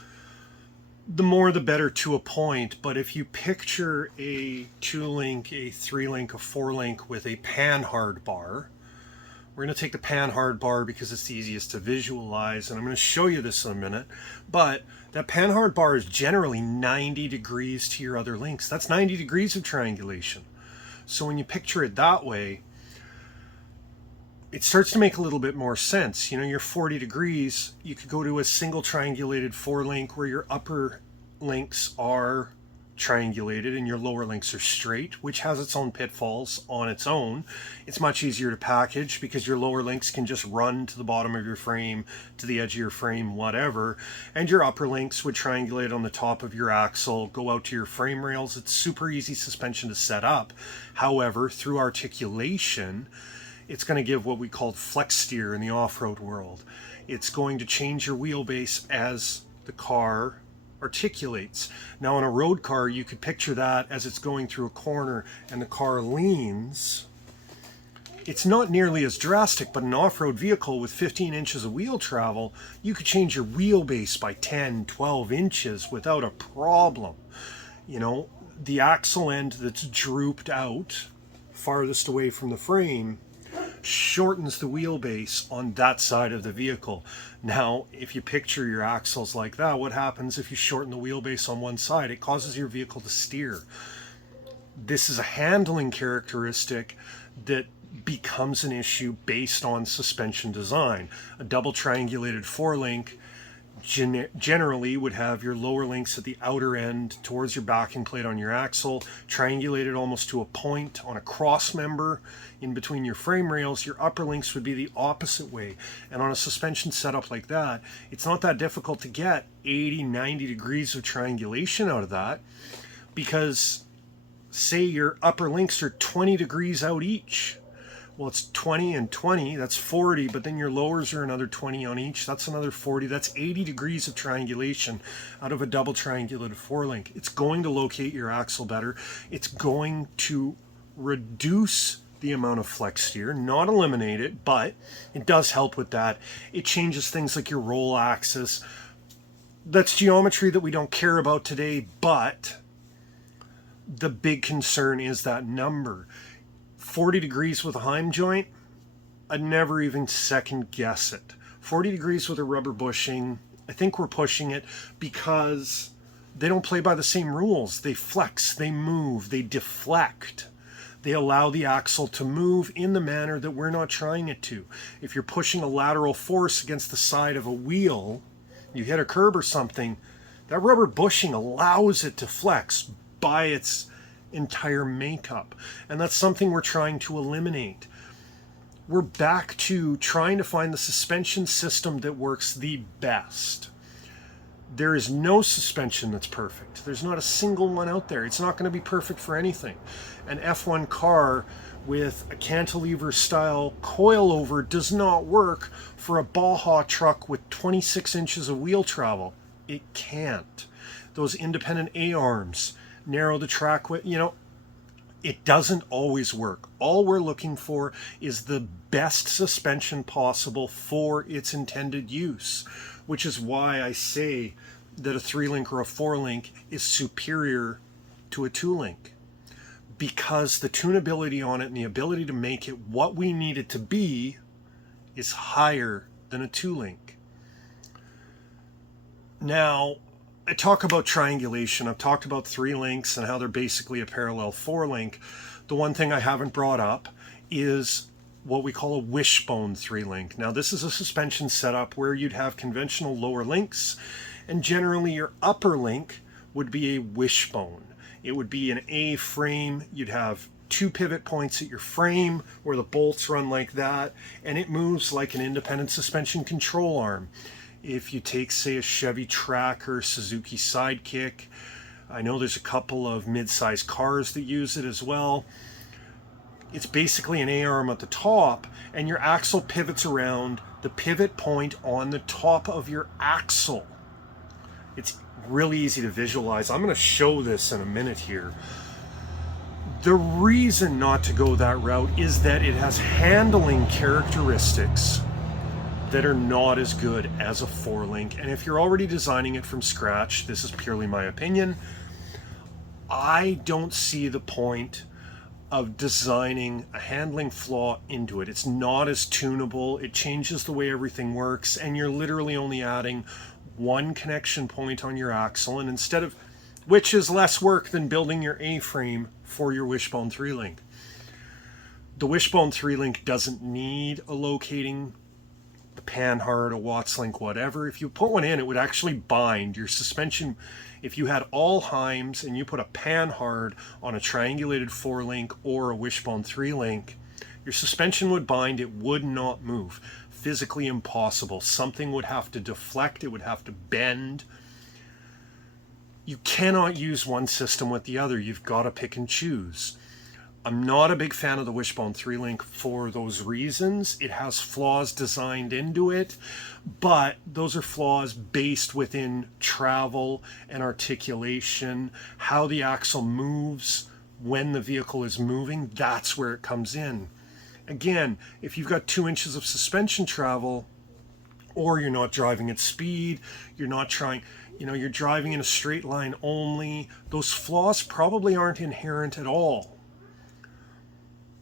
The more the better to a point, but if you picture a 2-link, a 3-link, a 4-link with a Panhard bar, we're going to take the Panhard bar because it's the easiest to visualize, and I'm going to show you this in a minute, but that Panhard bar is generally 90 degrees to your other links. That's 90 degrees of triangulation. So when you picture it that way, it starts to make a little bit more sense. You know, your 40 degrees, you could go to a single triangulated 4-link where your upper links are triangulated and your lower links are straight, which has its own pitfalls on its own. It's much easier to package because your lower links can just run to the bottom of your frame, to the edge of your frame, whatever. And your upper links would triangulate on the top of your axle, go out to your frame rails. It's super easy suspension to set up. However, through articulation, it's going to give what we call flex steer in the off-road world. It's going to change your wheelbase as the car articulates. Now on a road car, you could picture that as it's going through a corner and the car leans. It's not nearly as drastic, but an off-road vehicle with 15 inches of wheel travel, you could change your wheelbase by 10, 12 inches without a problem. You know, the axle end that's drooped out farthest away from the frame shortens the wheelbase on that side of the vehicle. Now, if you picture your axles like that, what happens if you shorten the wheelbase on one side? It causes your vehicle to steer. This is a handling characteristic that becomes an issue based on suspension design. A double triangulated four-link generally would have your lower links at the outer end towards your backing plate on your axle, triangulated almost to a point on a cross member in between your frame rails. Your upper links would be the opposite way. And on a suspension setup like that, it's not that difficult to get 80, 90 degrees of triangulation out of that, because say your upper links are 20 degrees out each. Well, it's 20 and 20, that's 40, but then your lowers are another 20 on each, that's another 40, that's 80 degrees of triangulation out of a double triangulated four-link. It's going to locate your axle better. It's going to reduce the amount of flex steer, not eliminate it, but it does help with that. It changes things like your roll axis. That's geometry that we don't care about today, but the big concern is that number. 40 degrees with a Heim joint, I'd never even second guess it. 40 degrees with a rubber bushing, I think we're pushing it, because they don't play by the same rules. They flex, they move, they deflect. They allow the axle to move in the manner that we're not trying it to. If you're pushing a lateral force against the side of a wheel, you hit a curb or something, that rubber bushing allows it to flex by its entire makeup, and that's something we're trying to eliminate. We're back to trying to find the suspension system that works the best. There is no suspension that's perfect. There's not a single one out there. It's not going to be perfect for anything. An F1 car with a cantilever style coilover does not work for a Baja truck with 26 inches of wheel travel. It can't. Those independent A-arms narrow the track with, it doesn't always work. All we're looking for is the best suspension possible for its intended use, which is why I say that a 3-link or a 4-link is superior to a 2-link, because the tunability on it and the ability to make it what we need it to be is higher than a 2-link. Now, I talk about triangulation. I've talked about 3 links and how they're basically a parallel 4-link. The one thing I haven't brought up is what we call a wishbone 3-link. Now, this is a suspension setup where you'd have conventional lower links, and generally your upper link would be a wishbone. It would be an A-frame. You'd have 2 pivot points at your frame where the bolts run like that, and it moves like an independent suspension control arm. If you take, say, a Chevy Tracker, Suzuki Sidekick, I know there's a couple of mid-sized cars that use it as well. It's basically an A-arm at the top, and your axle pivots around the pivot point on the top of your axle. It's really easy to visualize. I'm going to show this in a minute here. The reason not to go that route is that it has handling characteristics that are not as good as a 4-link. And if you're already designing it from scratch, this is purely my opinion, I don't see the point of designing a handling flaw into it. It's not as tunable, it changes the way everything works, and you're literally only adding one connection point on your axle, and instead of, which is less work than building your A-frame for your Wishbone 3-link. The Wishbone 3-link doesn't need a locating the Panhard, a Watts link, whatever, if you put one in, it would actually bind your suspension. If you had all Heims and you put a Panhard on a triangulated 4-link or a Wishbone 3-link, your suspension would bind, it would not move. Physically impossible. Something would have to deflect, it would have to bend. You cannot use one system with the other. You've got to pick and choose. I'm not a big fan of the Wishbone 3-link for those reasons. It has flaws designed into it, but those are flaws based within travel and articulation, how the axle moves when the vehicle is moving. That's where it comes in. Again, if you've got 2 inches of suspension travel, or you're not driving at speed, you're not trying, you're driving in a straight line only, those flaws probably aren't inherent at all.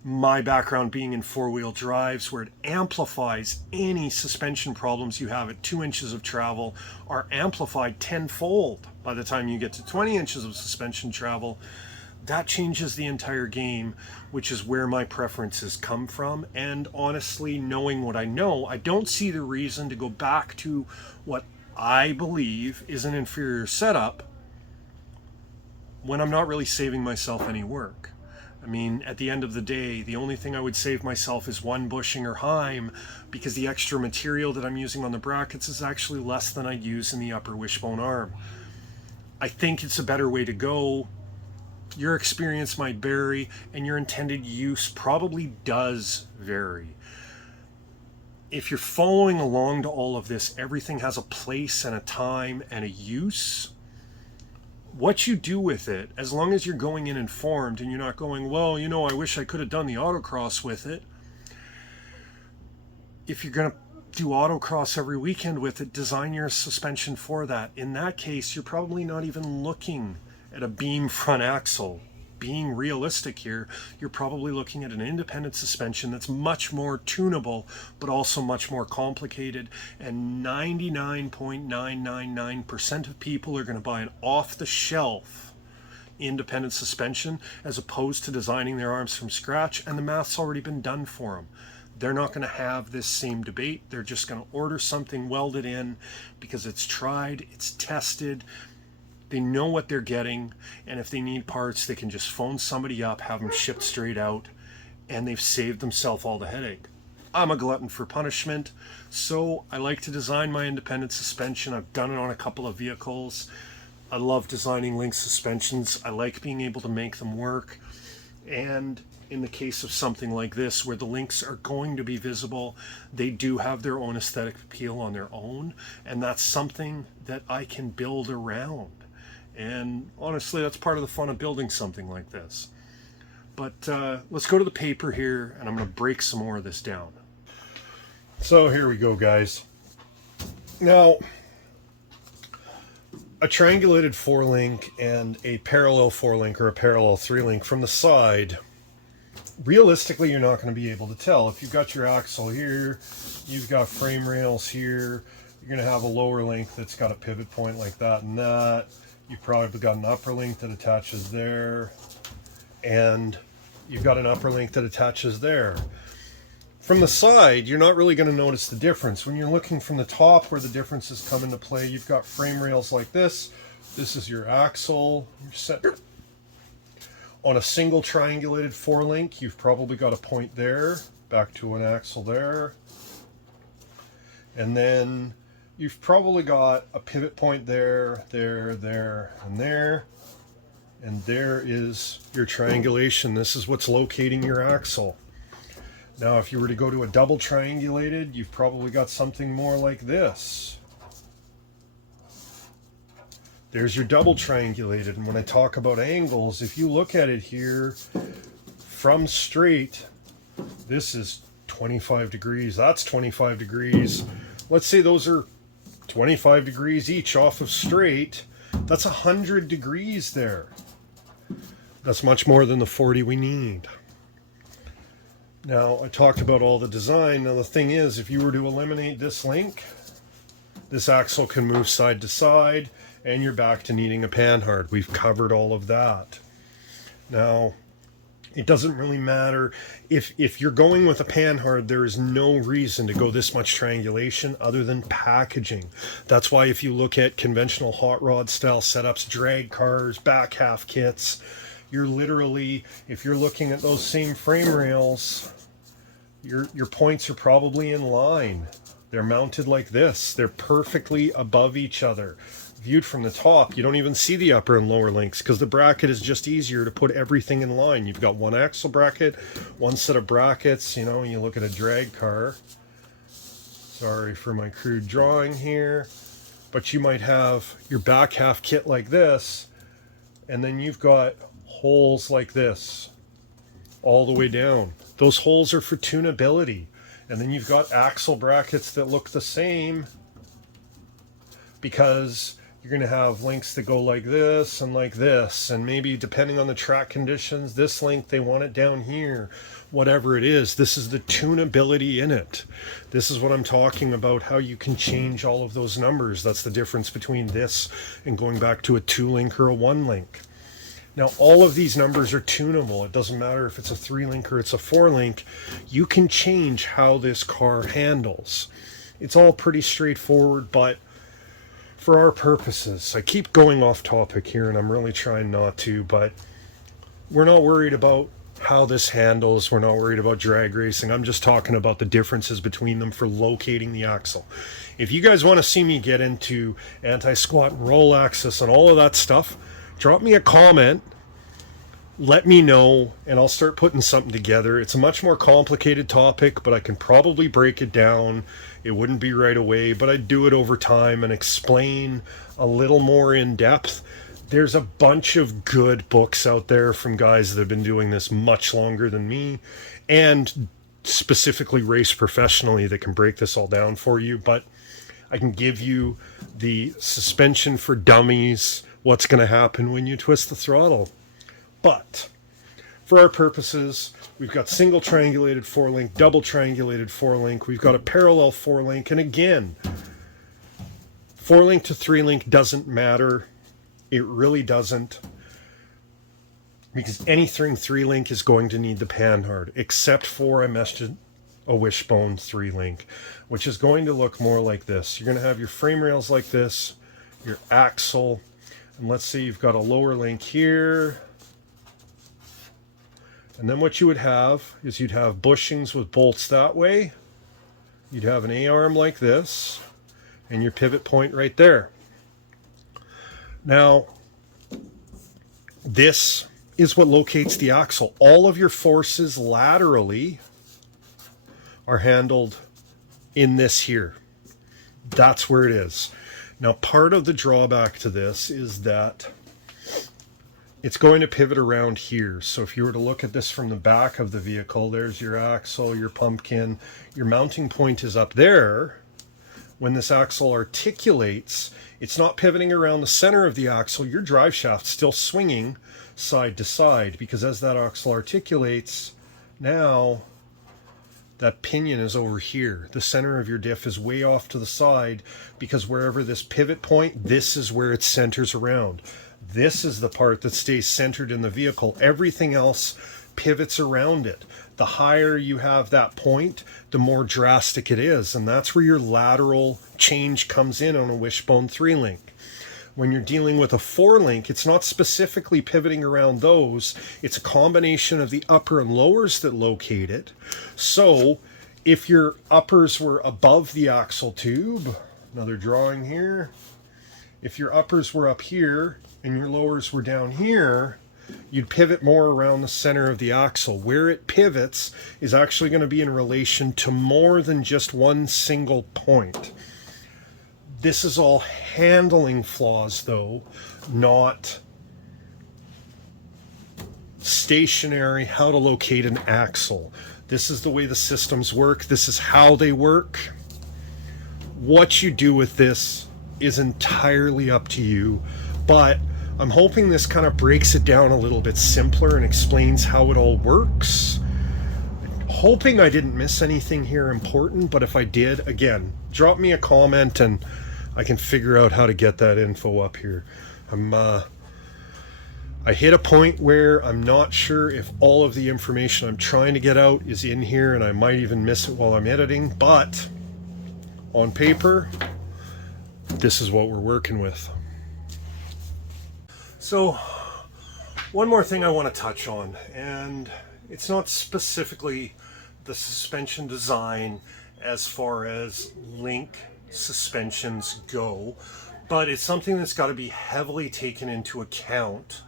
My background being in 4-wheel drives, where it amplifies any suspension problems you have at 2 inches of travel are amplified tenfold by the time you get to 20 inches of suspension travel. That changes the entire game, which is where my preferences come from. And honestly, knowing what I know, I don't see the reason to go back to what I believe is an inferior setup when I'm not really saving myself any work. I mean, at the end of the day, the only thing I would save myself is one bushing or Heim, because the extra material that I'm using on the brackets is actually less than I'd use in the upper Wishbone arm. I think it's a better way to go. Your experience might vary, and your intended use probably does vary. If you're following along to all of this, everything has a place and a time and a use. What you do with it, as long as you're going in informed and you're not going, well, I wish I could have done the autocross with it. If you're going to do autocross every weekend with it, design your suspension for that. In that case, you're probably not even looking at a beam front axle. Being realistic here, you're probably looking at an independent suspension that's much more tunable, but also much more complicated. And 99.999% of people are going to buy an off-the-shelf independent suspension as opposed to designing their arms from scratch, and the math's already been done for them. They're not going to have this same debate. They're just going to order something welded in because it's tried, it's tested. They know what they're getting, and if they need parts, they can just phone somebody up, have them shipped straight out, and they've saved themselves all the headache. I'm a glutton for punishment, so I like to design my independent suspension. I've done it on a couple of vehicles. I love designing link suspensions. I like being able to make them work, and in the case of something like this, where the links are going to be visible, they do have their own aesthetic appeal on their own, and that's something that I can build around. And honestly, that's part of the fun of building something like this. But let's go to the paper here, and I'm going to break some more of this down. So here we go, guys. Now, a triangulated 4-link and a parallel 4-link or a parallel 3-link from the side, realistically, you're not going to be able to tell. If you've got your axle here, you've got frame rails here, you're going to have a lower link that's got a pivot point like that and that. You've probably got an upper link that attaches there, and you've got an upper link that attaches there. From the side, you're not really going to notice the difference. When you're looking from the top where the differences come into play, you've got frame rails like this. This is your axle. You're set on a single triangulated 4-link. You've probably got a point there, back to an axle there. And then you've probably got a pivot point there, there, there, and there. And there is your triangulation. This is what's locating your axle. Now, if you were to go to a double triangulated, you've probably got something more like this. There's your double triangulated. And when I talk about angles, if you look at it here from straight, this is 25 degrees. That's 25 degrees. Let's say those are 25 degrees each off of straight. That's 100 degrees there. That's much more than the 40 we need. Now, I talked about all the design. Now, the thing is, if you were to eliminate this link, this axle can move side to side, and you're back to needing a Panhard. We've covered all of that. Now, It doesn't really matter. If you're going with a Panhard, there is no reason to go this much triangulation other than packaging. That's why if you look at conventional hot rod style setups, drag cars, back half kits, you're literally, if you're looking at those same frame rails, your points are probably in line. They're mounted like this. They're perfectly above each other. Viewed from the top, you don't even see the upper and lower links because the bracket is just easier to put everything in line. You've got one axle bracket, one set of brackets. You know, you look at a drag car. Sorry for my crude drawing here, but you might have your back half kit like this, and then you've got holes like this all the way down. Those holes are for tunability. And then you've got axle brackets that look the same because you're going to have links that go like this, and maybe depending on the track conditions, this link, they want it down here. Whatever it is, this is the tunability in it. This is what I'm talking about, how you can change all of those numbers. That's the difference between this and going back to a 2-link or a 1-link. Now, all of these numbers are tunable. It doesn't matter if it's a 3-link or it's a 4-link. You can change how this car handles. It's all pretty straightforward, but for our purposes, I keep going off topic here, and I'm really trying not to, but we're not worried about how this handles. We're not worried about drag racing. I'm just talking about the differences between them for locating the axle. If you guys want to see me get into anti-squat and roll axis and all of that stuff, drop me a comment, let me know, and I'll start putting something together. It's a much more complicated topic, but I can probably break it down. It wouldn't be right away, but I'd do it over time and explain a little more in depth. There's a bunch of good books out there from guys that have been doing this much longer than me, and specifically race professionally, that can break this all down for you. But I can give you the suspension for dummies, what's going to happen when you twist the throttle. But for our purposes, we've got single triangulated 4-link, double triangulated 4-link, we've got a parallel 4-link, and again, 4-link to 3-link doesn't matter. It really doesn't, because anything 3-link is going to need the Panhard, except for, I mentioned, a Wishbone 3-link, which is going to look more like this. You're going to have your frame rails like this, your axle, and let's say you've got a lower link here. And then what you would have is you'd have bushings with bolts that way. You'd have an A-arm like this, and your pivot point right there. Now, this is what locates the axle. All of your forces laterally are handled in this here. That's where it is. Now, part of the drawback to this is that it's going to pivot around here. So if you were to look at this from the back of the vehicle, there's your axle, your pumpkin, your mounting point is up there. When this axle articulates, it's not pivoting around the center of the axle. Your drive shaft's still swinging side to side, because as that axle articulates, now that pinion is over here. The center of your diff is way off to the side, because wherever this pivot point, this is where it centers around. This is the part that stays centered in the vehicle. Everything else pivots around it. The higher you have that point, the more drastic it is. And that's where your lateral change comes in on a Wishbone 3-link. When you're dealing with a 4-link, it's not specifically pivoting around those. It's a combination of the upper and lowers that locate it. So if your uppers were above the axle tube, another drawing here, if your uppers were up here and your lowers were down here, you'd pivot more around the center of the axle. Where it pivots is actually going to be in relation to more than just one single point. This is all handling flaws, though, not stationary, how to locate an axle. This is the way the systems work. This is how they work. What you do with this is entirely up to you, but I'm hoping this kind of breaks it down a little bit simpler and explains how it all works. Hoping I didn't miss anything here important, but if I did, again, drop me a comment and I can figure out how to get that info up here. I'm I hit a point where I'm not sure if all of the information I'm trying to get out is in here, and I might even miss it while I'm editing, but on paper, this is what we're working with. So, one more thing I want to touch on, and it's not specifically the suspension design as far as link suspensions go, but it's something that's got to be heavily taken into account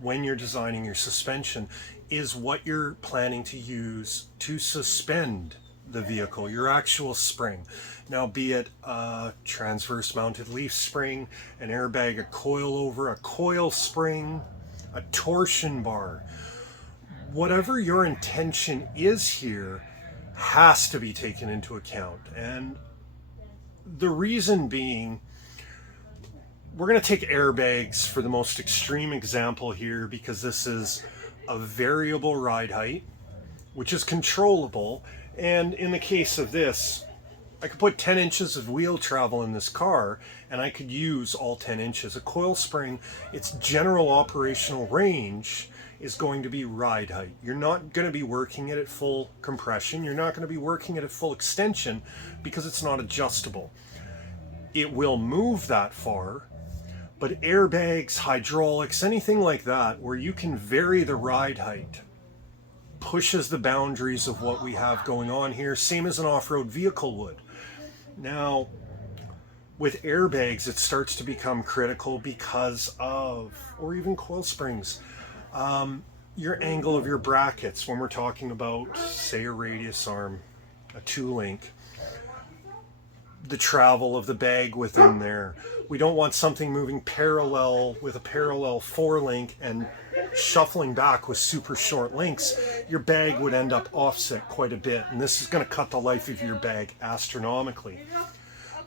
when you're designing your suspension, is what you're planning to use to suspend the vehicle, your actual spring. Now, be it a transverse mounted leaf spring, an airbag, a coilover, a coil spring, a torsion bar, whatever your intention is here has to be taken into account. And the reason being, we're going to take airbags for the most extreme example here, because this is a variable ride height, which is controllable. And in the case of this, I could put 10 inches of wheel travel in this car and I could use all 10 inches. A coil spring, its general operational range is going to be ride height. You're not going to be working it at full compression. You're not going to be working it at full extension because it's not adjustable. It will move that far, but airbags, hydraulics, anything like that where you can vary the ride height pushes the boundaries of what we have going on here, same as an off-road vehicle would. Now, with airbags, it starts to become critical because of, or even coil springs, your angle of your brackets when we're talking about, say, a radius arm, a 2-link, the travel of the bag within there. We don't want something moving parallel with a parallel 4-link and shuffling back with super short links. Your bag would end up offset quite a bit, and this is going to cut the life of your bag astronomically.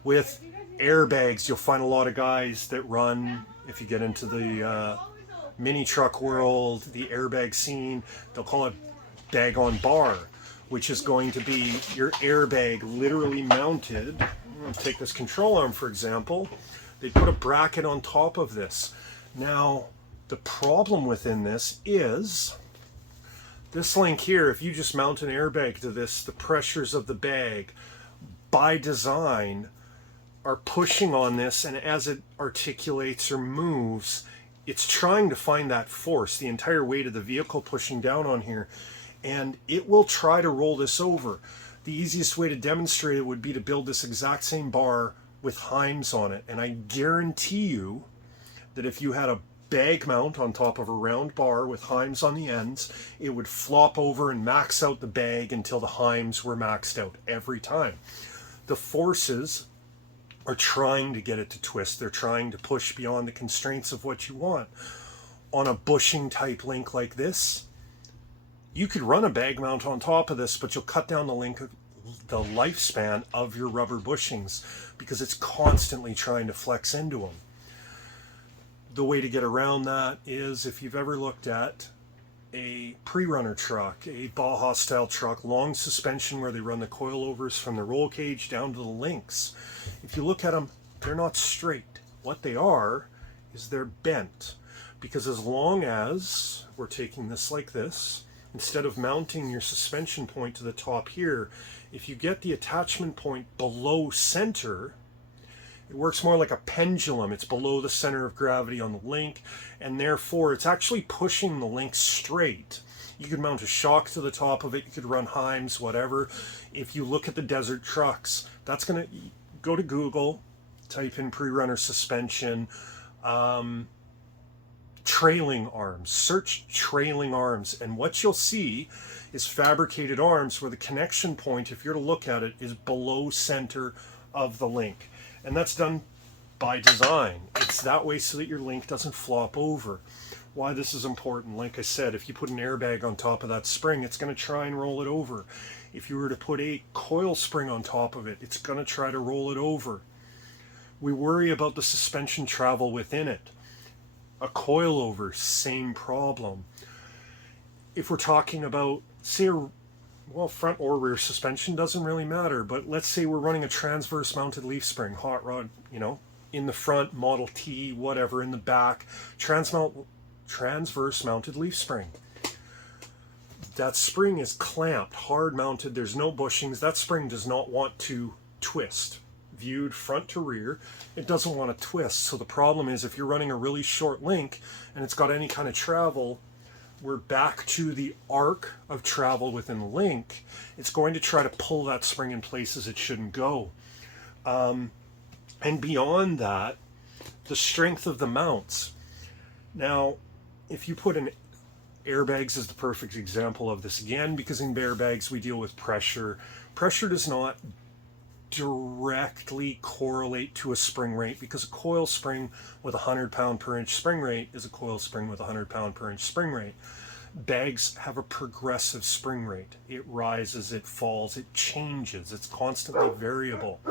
With airbags, you'll find a lot of guys that run, if you get into the mini truck world, the airbag scene, they'll call it bag on bar, which is going to be your airbag literally mounted. Take this control arm, for example. They put a bracket on top of this. Now, the problem within this is this link here, if you just mount an airbag to this, the pressures of the bag by design are pushing on this, and as it articulates or moves, it's trying to find that force, the entire weight of the vehicle pushing down on here, and it will try to roll this over. The easiest way to demonstrate it would be to build this exact same bar with heims on it, and I guarantee you that if you had a bag mount on top of a round bar with heims on the ends, it would flop over and max out the bag until the heims were maxed out every time. The forces are trying to get it to twist. They're trying to push beyond the constraints of what you want. On a bushing type link like this, you could run a bag mount on top of this, but you'll cut down the lifespan of your rubber bushings because it's constantly trying to flex into them. The way to get around that is, if you've ever looked at a pre-runner truck, a Baja style truck, long suspension where they run the coilovers from the roll cage down to the links. If you look at them, they're not straight. What they are is they're bent, because as long as we're taking this like this, instead of mounting your suspension point to the top here, if you get the attachment point below center, it works more like a pendulum. It's below the center of gravity on the link, and therefore it's actually pushing the link straight. You could mount a shock to the top of it, you could run heims, whatever. If you look at the desert trucks, that's going to go to Google, type in pre-runner suspension, trailing arms, search trailing arms, and what you'll see is fabricated arms where the connection point, if you're to look at it, is below center of the link. And that's done by design. It's that way so that your link doesn't flop over. Why this is important, like I said, if you put an airbag on top of that spring, it's going to try and roll it over. If you were to put a coil spring on top of it, it's going to try to roll it over. We worry about the suspension travel within it. A coilover, same problem. If we're talking about, say, well, front or rear suspension, doesn't really matter, but let's say we're running a transverse mounted leaf spring, hot rod, in the front, Model T, whatever, in the back, transverse mounted leaf spring. That spring is clamped, hard mounted, there's no bushings. That spring does not want to twist. Viewed front to rear, it doesn't want to twist. So the problem is, if you're running a really short link and it's got any kind of travel, we're back to the arc of travel within the link. It's going to try to pull that spring in places it shouldn't go. And beyond that, the strength of the mounts. Now, if you put an airbags is the perfect example of this again, because in airbags we deal with pressure. Pressure does not directly correlate to a spring rate, because a coil spring with 100 pound per inch spring rate is a coil spring with 100 pound per inch spring rate. Bags have a progressive spring rate. It rises, it falls, it changes, it's constantly variable.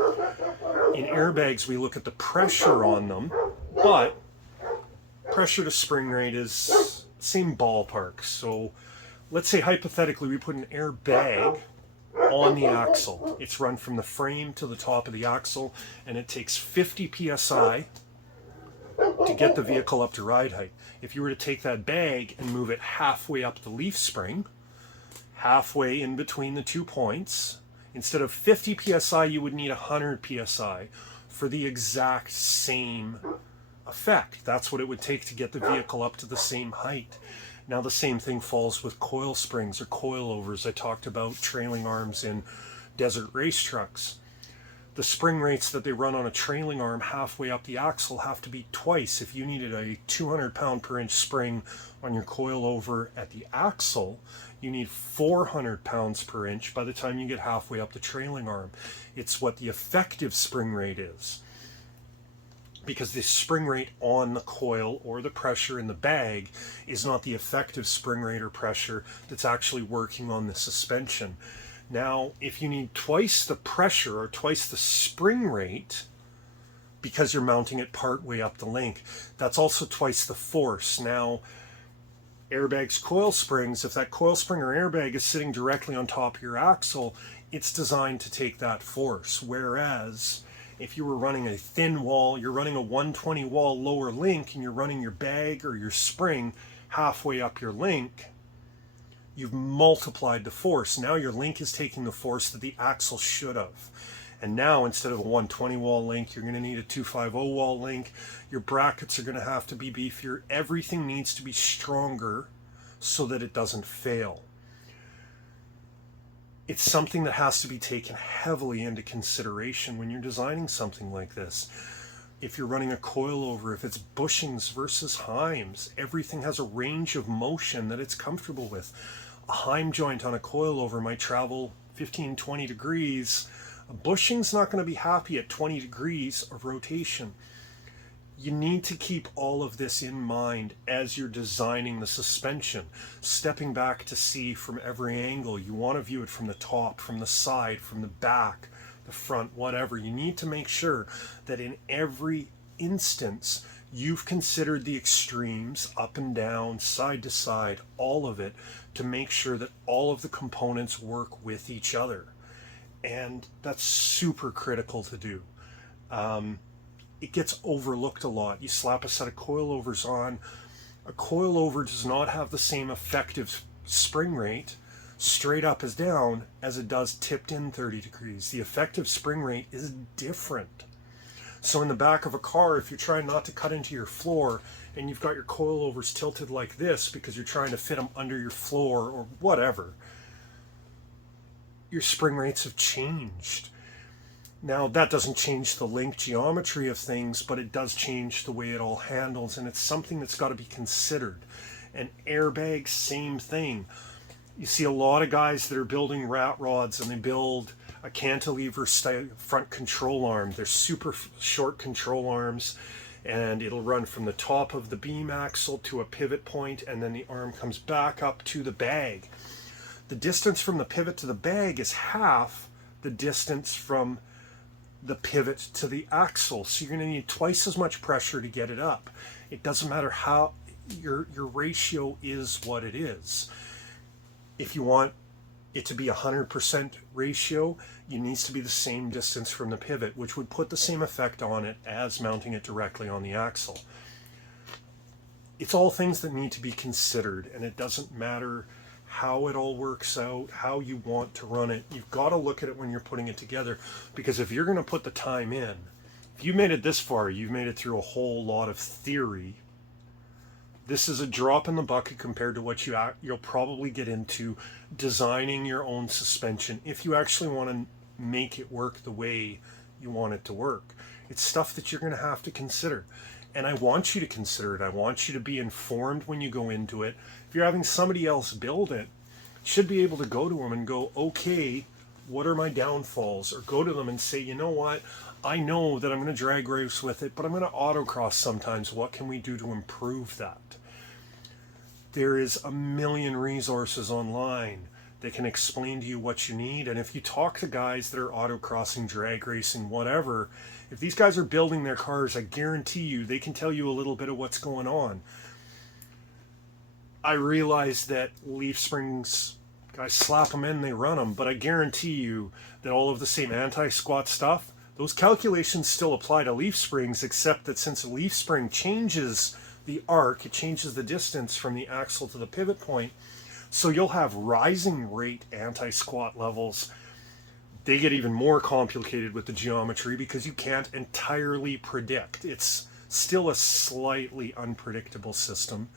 In airbags we look at the pressure on them, but pressure to spring rate is same ballpark. So let's say hypothetically we put an airbag on the axle. It's run from the frame to the top of the axle, and it takes 50 psi to get the vehicle up to ride height. If you were to take that bag and move it halfway up the leaf spring, halfway in between the 2 points, instead of 50 psi you would need 100 psi for the exact same effect. That's what it would take to get the vehicle up to the same height. Now the same thing falls with coil springs or coilovers. I talked about trailing arms in desert race trucks. The spring rates that they run on a trailing arm halfway up the axle have to be twice. If you needed a 200 pound per inch spring on your coilover at the axle, you need 400 pounds per inch by the time you get halfway up the trailing arm. It's what the effective spring rate is, because the spring rate on the coil or the pressure in the bag is not the effective spring rate or pressure that's actually working on the suspension. Now, if you need twice the pressure or twice the spring rate because you're mounting it part way up the link, that's also twice the force. Now, airbags, coil springs, if that coil spring or airbag is sitting directly on top of your axle, it's designed to take that force. Whereas if you were running a thin wall, you're running a 120 wall lower link, and you're running your bag or your spring halfway up your link, you've multiplied the force. Now your link is taking the force that the axle should have. And now instead of a 120 wall link, you're going to need a 250 wall link. Your brackets are going to have to be beefier. Everything needs to be stronger so that it doesn't fail. It's something that has to be taken heavily into consideration when you're designing something like this. If you're running a coilover, if it's bushings versus heims, everything has a range of motion that it's comfortable with. A heim joint on a coilover might travel 15, 20 degrees. A bushing's not going to be happy at 20 degrees of rotation. You need to keep all of this in mind as you're designing the suspension. Stepping back to see from every angle. You want to view it from the top, from the side, from the back, the front, whatever. You need to make sure that in every instance you've considered the extremes, up and down, side to side, all of it, to make sure that all of the components work with each other. And that's super critical to do. It gets overlooked a lot. You slap a set of coilovers on. A coilover does not have the same effective spring rate straight up as down as it does tipped in 30 degrees. The effective spring rate is different. So in the back of a car, if you're trying not to cut into your floor and you've got your coilovers tilted like this because you're trying to fit them under your floor or whatever, your spring rates have changed. Now, that doesn't change the link geometry of things, but it does change the way it all handles, and it's something that's got to be considered. And airbags, same thing. You see a lot of guys that are building rat rods, and they build a cantilever front control arm. They're super short control arms, and it'll run from the top of the beam axle to a pivot point, and then the arm comes back up to the bag. The distance from the pivot to the bag is half the distance from the pivot to the axle, so you're going to need twice as much pressure to get it up. It doesn't matter how your ratio is what it is. If you want it to be 100% ratio, it needs to be the same distance from the pivot, which would put the same effect on it as mounting it directly on the axle. it's all things that need to be considered, and it doesn't matter how it all works out, how you want to run it. You've got to look at it when you're putting it together, because if you're going to put the time in, if you made it this far, you've made it through a whole lot of theory. This is a drop in the bucket compared to what you'll probably get into designing your own suspension if you actually want to make it work the way you want it to work. It's stuff that you're going to have to consider. And I want you to consider it. I want you to be informed when you go into it. If you're having somebody else build it, you should be able to go to them and go, okay, what are my downfalls? Or go to them and say, you know what? I know that I'm going to drag race with it, but I'm going to autocross sometimes. What can we do to improve that? There is a million resources online that can explain to you what you need. And if you talk to guys that are autocrossing, drag racing, whatever, if these guys are building their cars, I guarantee you they can tell you a little bit of what's going on. I realize that leaf springs, guys slap them in, they run them, but I guarantee you that all of the same anti-squat stuff, those calculations still apply to leaf springs, except that since a leaf spring changes the arc, it changes the distance from the axle to the pivot point, so you'll have rising rate anti-squat levels. They get even more complicated with the geometry because you can't entirely predict. It's still a slightly unpredictable system.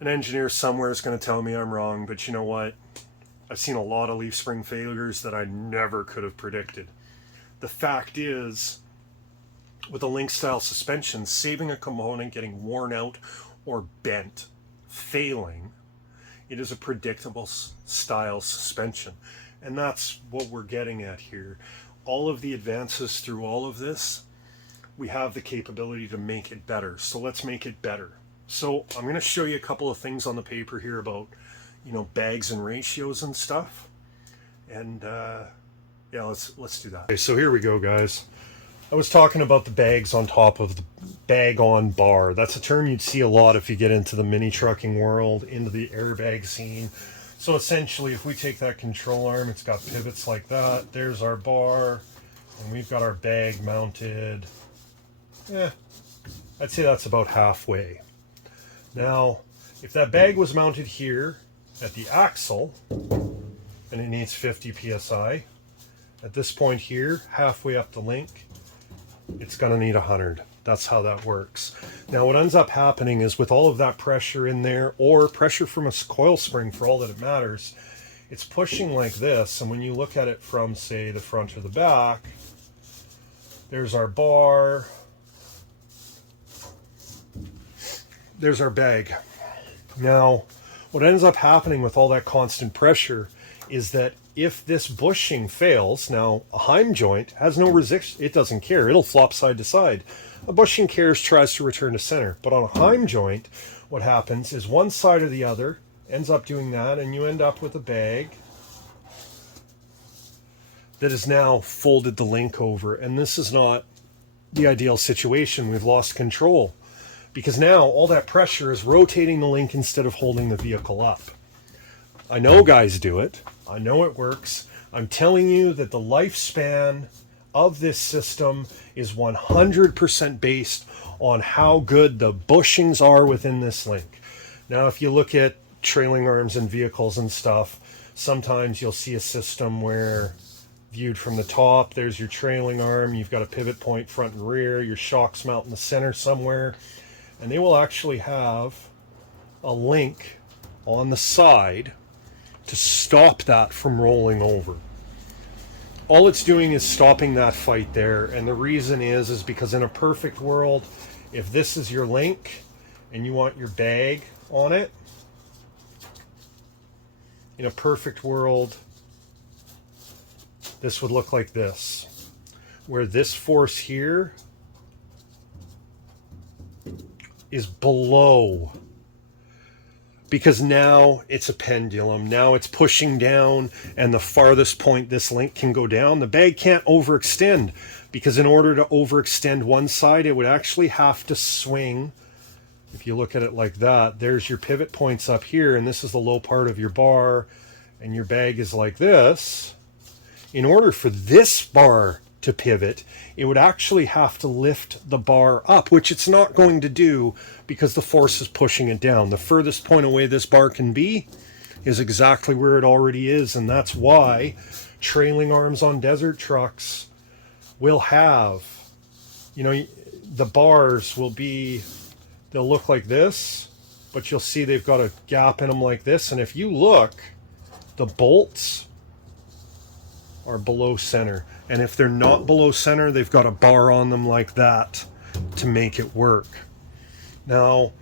An engineer somewhere is going to tell me I'm wrong, but you know what? I've seen a lot of leaf spring failures that I never could have predicted. The fact is, with a link style suspension, saving a component getting worn out or bent, failing, it is a predictable style suspension. And that's what we're getting at here. All of the advances through all of this, we have the capability to make it better. So let's make it better. So I'm going to show you a couple of things on the paper here about, bags and ratios and stuff. And yeah, let's do that. Okay, so here we go, guys. I was talking about the bags on top of the bag on bar. That's a term you'd see a lot if you get into the mini trucking world, into the airbag scene. So essentially, if we take that control arm, it's got pivots like that. There's our bar, and we've got our bag mounted. I'd say that's about halfway. Now, if that bag was mounted here at the axle, and it needs 50 psi, at this point here, halfway up the link, it's going to need 100. That's how that works. Now what ends up happening is with all of that pressure in there, or pressure from a coil spring for all that it matters, it's pushing like this. And when you look at it from, say, the front or the back, there's our bar, there's our bag. Now what ends up happening with all that constant pressure is that if this bushing fails, now a Heim joint has no resistance, it doesn't care, it'll flop side to side. A bushing cares, tries to return to center. But on a Heim joint, what happens is one side or the other ends up doing that, and you end up with a bag that has now folded the link over. And this is not the ideal situation. We've lost control because now all that pressure is rotating the link instead of holding the vehicle up. I know guys do it. I know it works. I'm telling you that the lifespan of this system is 100% based on how good the bushings are within this link. Now, if you look at trailing arms and vehicles and stuff, sometimes you'll see a system where viewed from the top, there's your trailing arm, you've got a pivot point front and rear, your shocks mount in the center somewhere, and they will actually have a link on the side to stop that from rolling over. All it's doing is stopping that fight there, and the reason is because in a perfect world, if this is your link and you want your bag on it, in a perfect world, this would look like this, where this force here is below, because now it's a pendulum. Now it's pushing down, and the farthest point this link can go down, the bag can't overextend, because in order to overextend one side, it would actually have to swing. If you look at it like that, there's your pivot points up here, and this is the low part of your bar, and your bag is like this. In order for this bar to pivot, it would actually have to lift the bar up, which it's not going to do because the force is pushing it down. The furthest point away this bar can be is exactly where it already is, and that's why trailing arms on desert trucks will have, you know, the bars will be, they'll look like this, but you'll see they've got a gap in them like this, and if you look, the bolts are below center. And if they're not below center, they've got a bar on them like that to make it work. Now,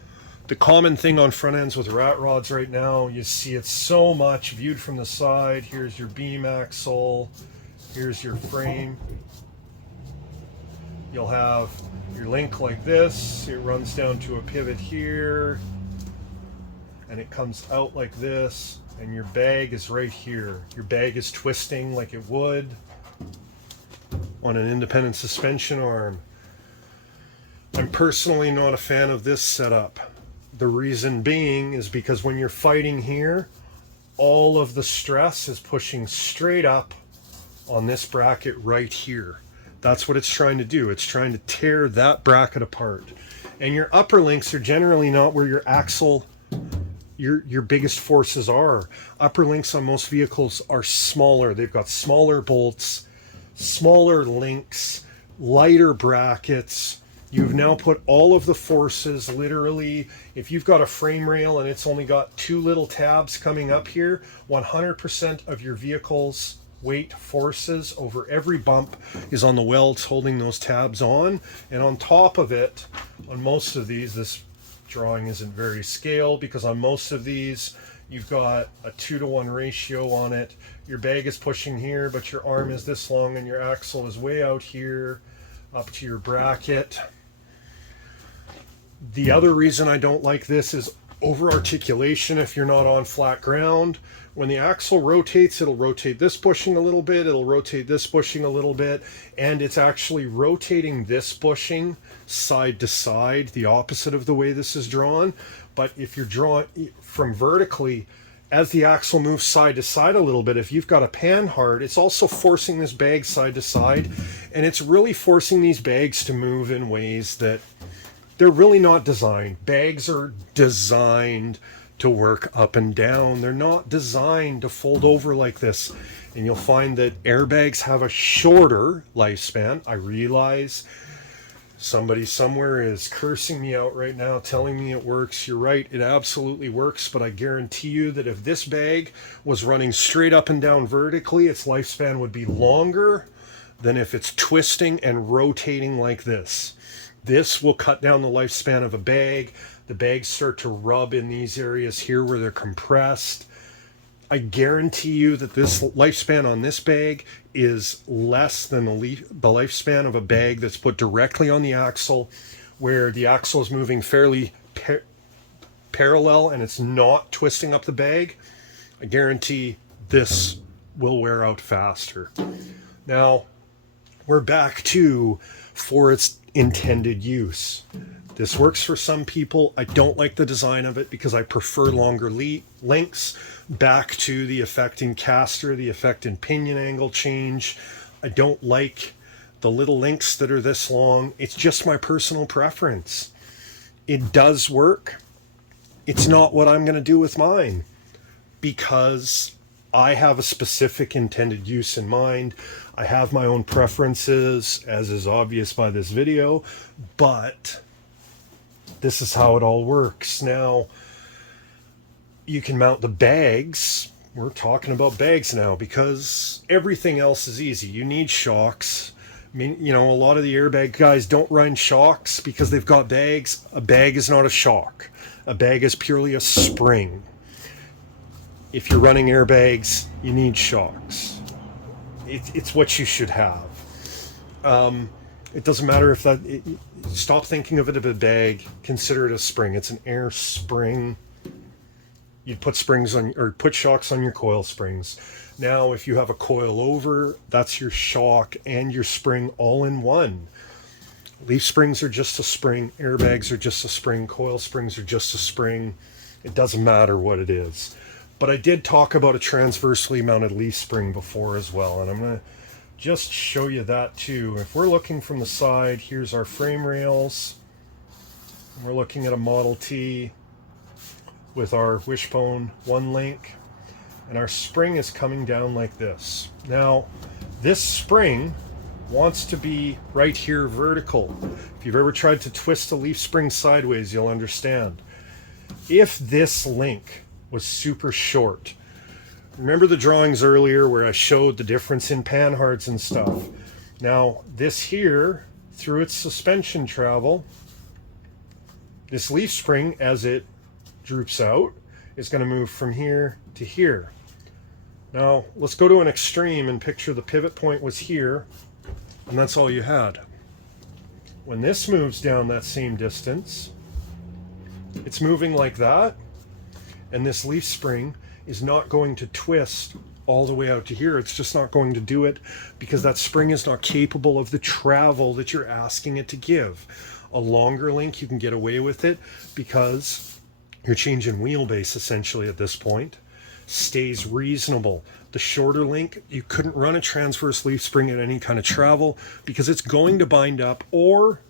the common thing on front ends with rat rods right now, you see it so much viewed from the side. Here's your beam axle. Here's your frame. You'll have your link like this. It runs down to a pivot here. And it comes out like this. And your bag is right here. Your bag is twisting like it would on an independent suspension arm. I'm personally not a fan of this setup. The reason being is because when you're fighting here, all of the stress is pushing straight up on this bracket right here. That's what it's trying to do. It's trying to tear that bracket apart. And your upper links are generally not where your axle, your biggest forces are. Upper links on most vehicles are smaller. They've got smaller bolts, smaller links, lighter brackets. You've now put all of the forces, literally, if you've got a frame rail and it's only got two little tabs coming up here, 100% of your vehicle's weight forces over every bump is on the welds holding those tabs on. And on top of it, on most of these, this drawing isn't very scale because on most of these, you've got a 2-to-1 ratio on it. Your bag is pushing here, but your arm is this long and your axle is way out here up to your bracket. The other reason I don't like this is over articulation if you're not on flat ground. When the axle rotates, it'll rotate this bushing a little bit, it'll rotate this bushing a little bit, and it's actually rotating this bushing side to side, the opposite of the way this is drawn. But if you're drawn from vertically, as the axle moves side to side a little bit, if you've got a Panhard, it's also forcing this bag side to side, and it's really forcing these bags to move in ways that they're really not designed. Bags are designed to work up and down. They're not designed to fold over like this. And you'll find that airbags have a shorter lifespan. I realize somebody somewhere is cursing me out right now, telling me it works. You're right, it absolutely works, but I guarantee you that if this bag was running straight up and down vertically, its lifespan would be longer than if it's twisting and rotating like this. This will cut down the lifespan of a bag. The bags start to rub in these areas here where they're compressed. I guarantee you that this lifespan on this bag is less than the lifespan of a bag that's put directly on the axle, where the axle is moving fairly parallel and it's not twisting up the bag. I guarantee this will wear out faster. Now, we're back to for its intended use. This works for some people. I don't like the design of it because I prefer longer links. Back to the effect in caster, the effect in pinion angle change. I don't like the little links that are this long. It's just my personal preference. It does work. It's not what I'm going to do with mine because I have a specific intended use in mind. I have my own preferences, as is obvious by this video, but this is how it all works. Now, you can mount the bags. We're talking about bags now because everything else is easy. You need shocks. I mean, you know, a lot of the airbag guys don't run shocks because they've got bags. A bag is not a shock. A bag is purely a spring. If you're running airbags, you need shocks. It's what you should have. It doesn't matter if stop thinking of it as a bag. Consider it a spring. It's an air spring. You'd put springs on, or put shocks on your coil springs. Now, if you have a coil over, that's your shock and your spring all in one. Leaf springs are just a spring. Airbags are just a spring. Coil springs are just a spring. It doesn't matter what it is. But I did talk about a transversely mounted leaf spring before as well, and I'm going to just show you that too. If we're looking from the side, here's our frame rails. We're looking at a Model T with our Wishbone one link, and our spring is coming down like this. Now, this spring wants to be right here vertical. If you've ever tried to twist a leaf spring sideways, you'll understand. If this link was super short, remember the drawings earlier where I showed the difference in Panhards and stuff? Now, this here, through its suspension travel, this leaf spring, as it droops out, is going to move from here to here. Now, let's go to an extreme and picture the pivot point was here, and that's all you had. When this moves down that same distance, it's moving like that, and this leaf spring is not going to twist all the way out to here. It's just not going to do it because that spring is not capable of the travel that you're asking it to give. A longer link, you can get away with it because you're changing wheelbase essentially at this point. Stays reasonable. The shorter link, you couldn't run a transverse leaf spring at any kind of travel because it's going to bind up, or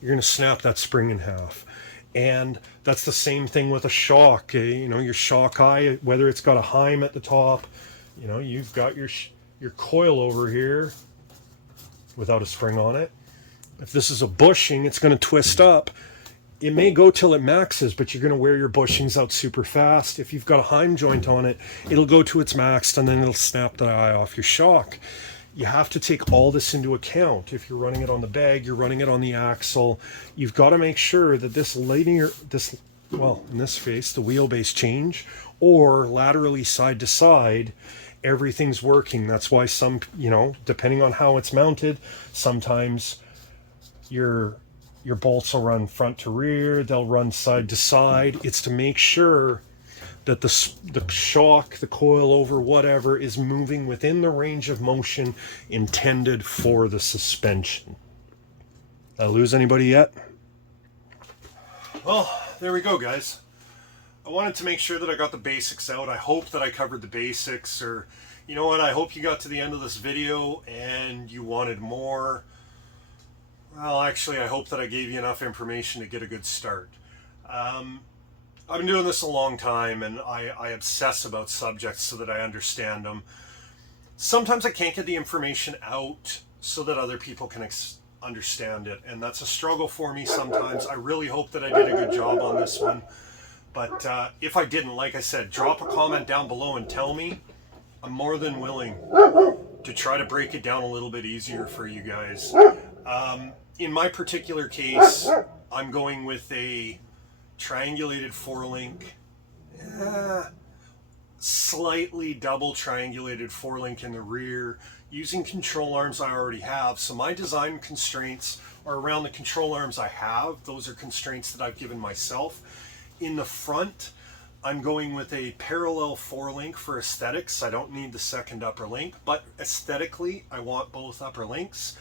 you're going to snap that spring in half. And that's the same thing with a shock. You know, your shock eye, whether it's got a heim at the top, you know, you've got your coil over here without a spring on it. If this is a bushing, it's going to twist up. It may go till it maxes, but you're going to wear your bushings out super fast. If you've got a heim joint on it, it'll go to its max and then it'll snap the eye off your shock. You have to take all this into account. If you're running it on the bag, you're running it on the axle, you've got to make sure that this linear, well, in this case, the wheelbase change, or laterally side to side, everything's working. That's why some, you know, depending on how it's mounted, sometimes your bolts will run front to rear, they'll run side to side. It's to make sure that the shock, the coil over, whatever, is moving within the range of motion intended for the suspension. Did I lose anybody yet? Well, there we go, guys. I wanted to make sure that I got the basics out. I hope that I covered the basics, or, you know what, I hope you got to the end of this video and you wanted more. Well, actually, I hope that I gave you enough information to get a good start. I've been doing this a long time, and I obsess about subjects so that I understand them. Sometimes I can't get the information out so that other people can understand it, and that's a struggle for me sometimes. I really hope that I did a good job on this one, but if I didn't, like I said, drop a comment down below and tell me. I'm more than willing to try to break it down a little bit easier for you guys. In my particular case, I'm going with a triangulated 4-link, slightly double triangulated 4-link in the rear, using control arms I already have. So my design constraints are around the control arms I have. Those are constraints that I've given myself. In the front, I'm going with a parallel 4-link for aesthetics. I don't need the second upper link, but aesthetically, I want both upper links.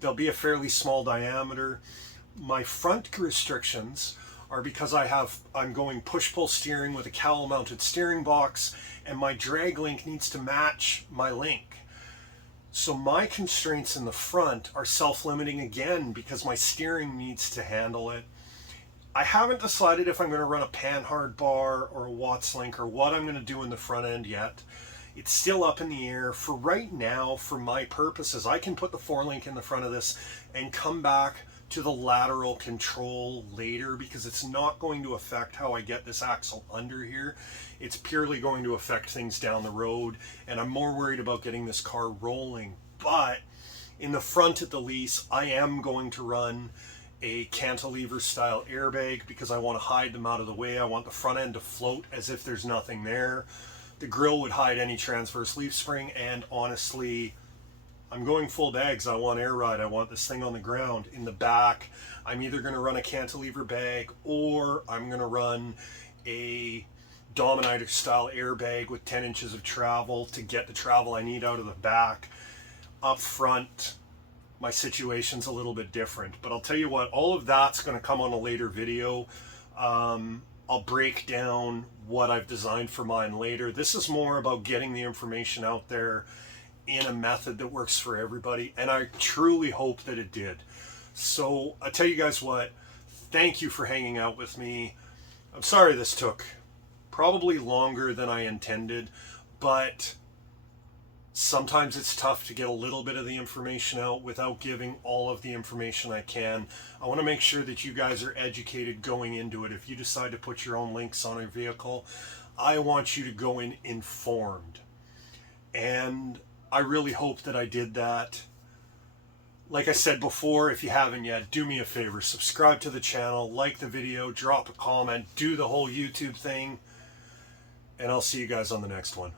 They'll be a fairly small diameter. My front restrictions are because I'm going push-pull steering with a cowl-mounted steering box, and my drag link needs to match my link. So my constraints in the front are self-limiting again because my steering needs to handle it. I haven't decided if I'm going to run a Panhard bar or a Watts link or what I'm going to do in the front end yet. It's still up in the air. For right now, for my purposes, I can put the 4-link in the front of this and come back to the lateral control later because it's not going to affect how I get this axle under here. It's purely going to affect things down the road, and I'm more worried about getting this car rolling. But in the front at the least, I am going to run a cantilever style airbag because I want to hide them out of the way. I want the front end to float as if there's nothing there. The grill would hide any transverse leaf spring, and honestly, I'm going full bags. I want air ride. I want this thing on the ground. In the back, I'm either going to run a cantilever bag or I'm going to run a Dominator style airbag with 10 inches of travel to get the travel I need out of the back. Up front, my situation's a little bit different, but I'll tell you what, all of that's going to come on a later video. I'll break down what I've designed for mine later. This is more about getting the information out there in a method that works for everybody, and I truly hope that it did. So I tell you guys what, thank you for hanging out with me. I'm sorry this took probably longer than I intended, but sometimes it's tough to get a little bit of the information out without giving all of the information I can. I want to make sure that you guys are educated going into it. If you decide to put your own links on a vehicle, I want you to go in informed. And I really hope that I did that. Like I said before, if you haven't yet, do me a favor, subscribe to the channel, like the video, drop a comment, do the whole YouTube thing, and I'll see you guys on the next one.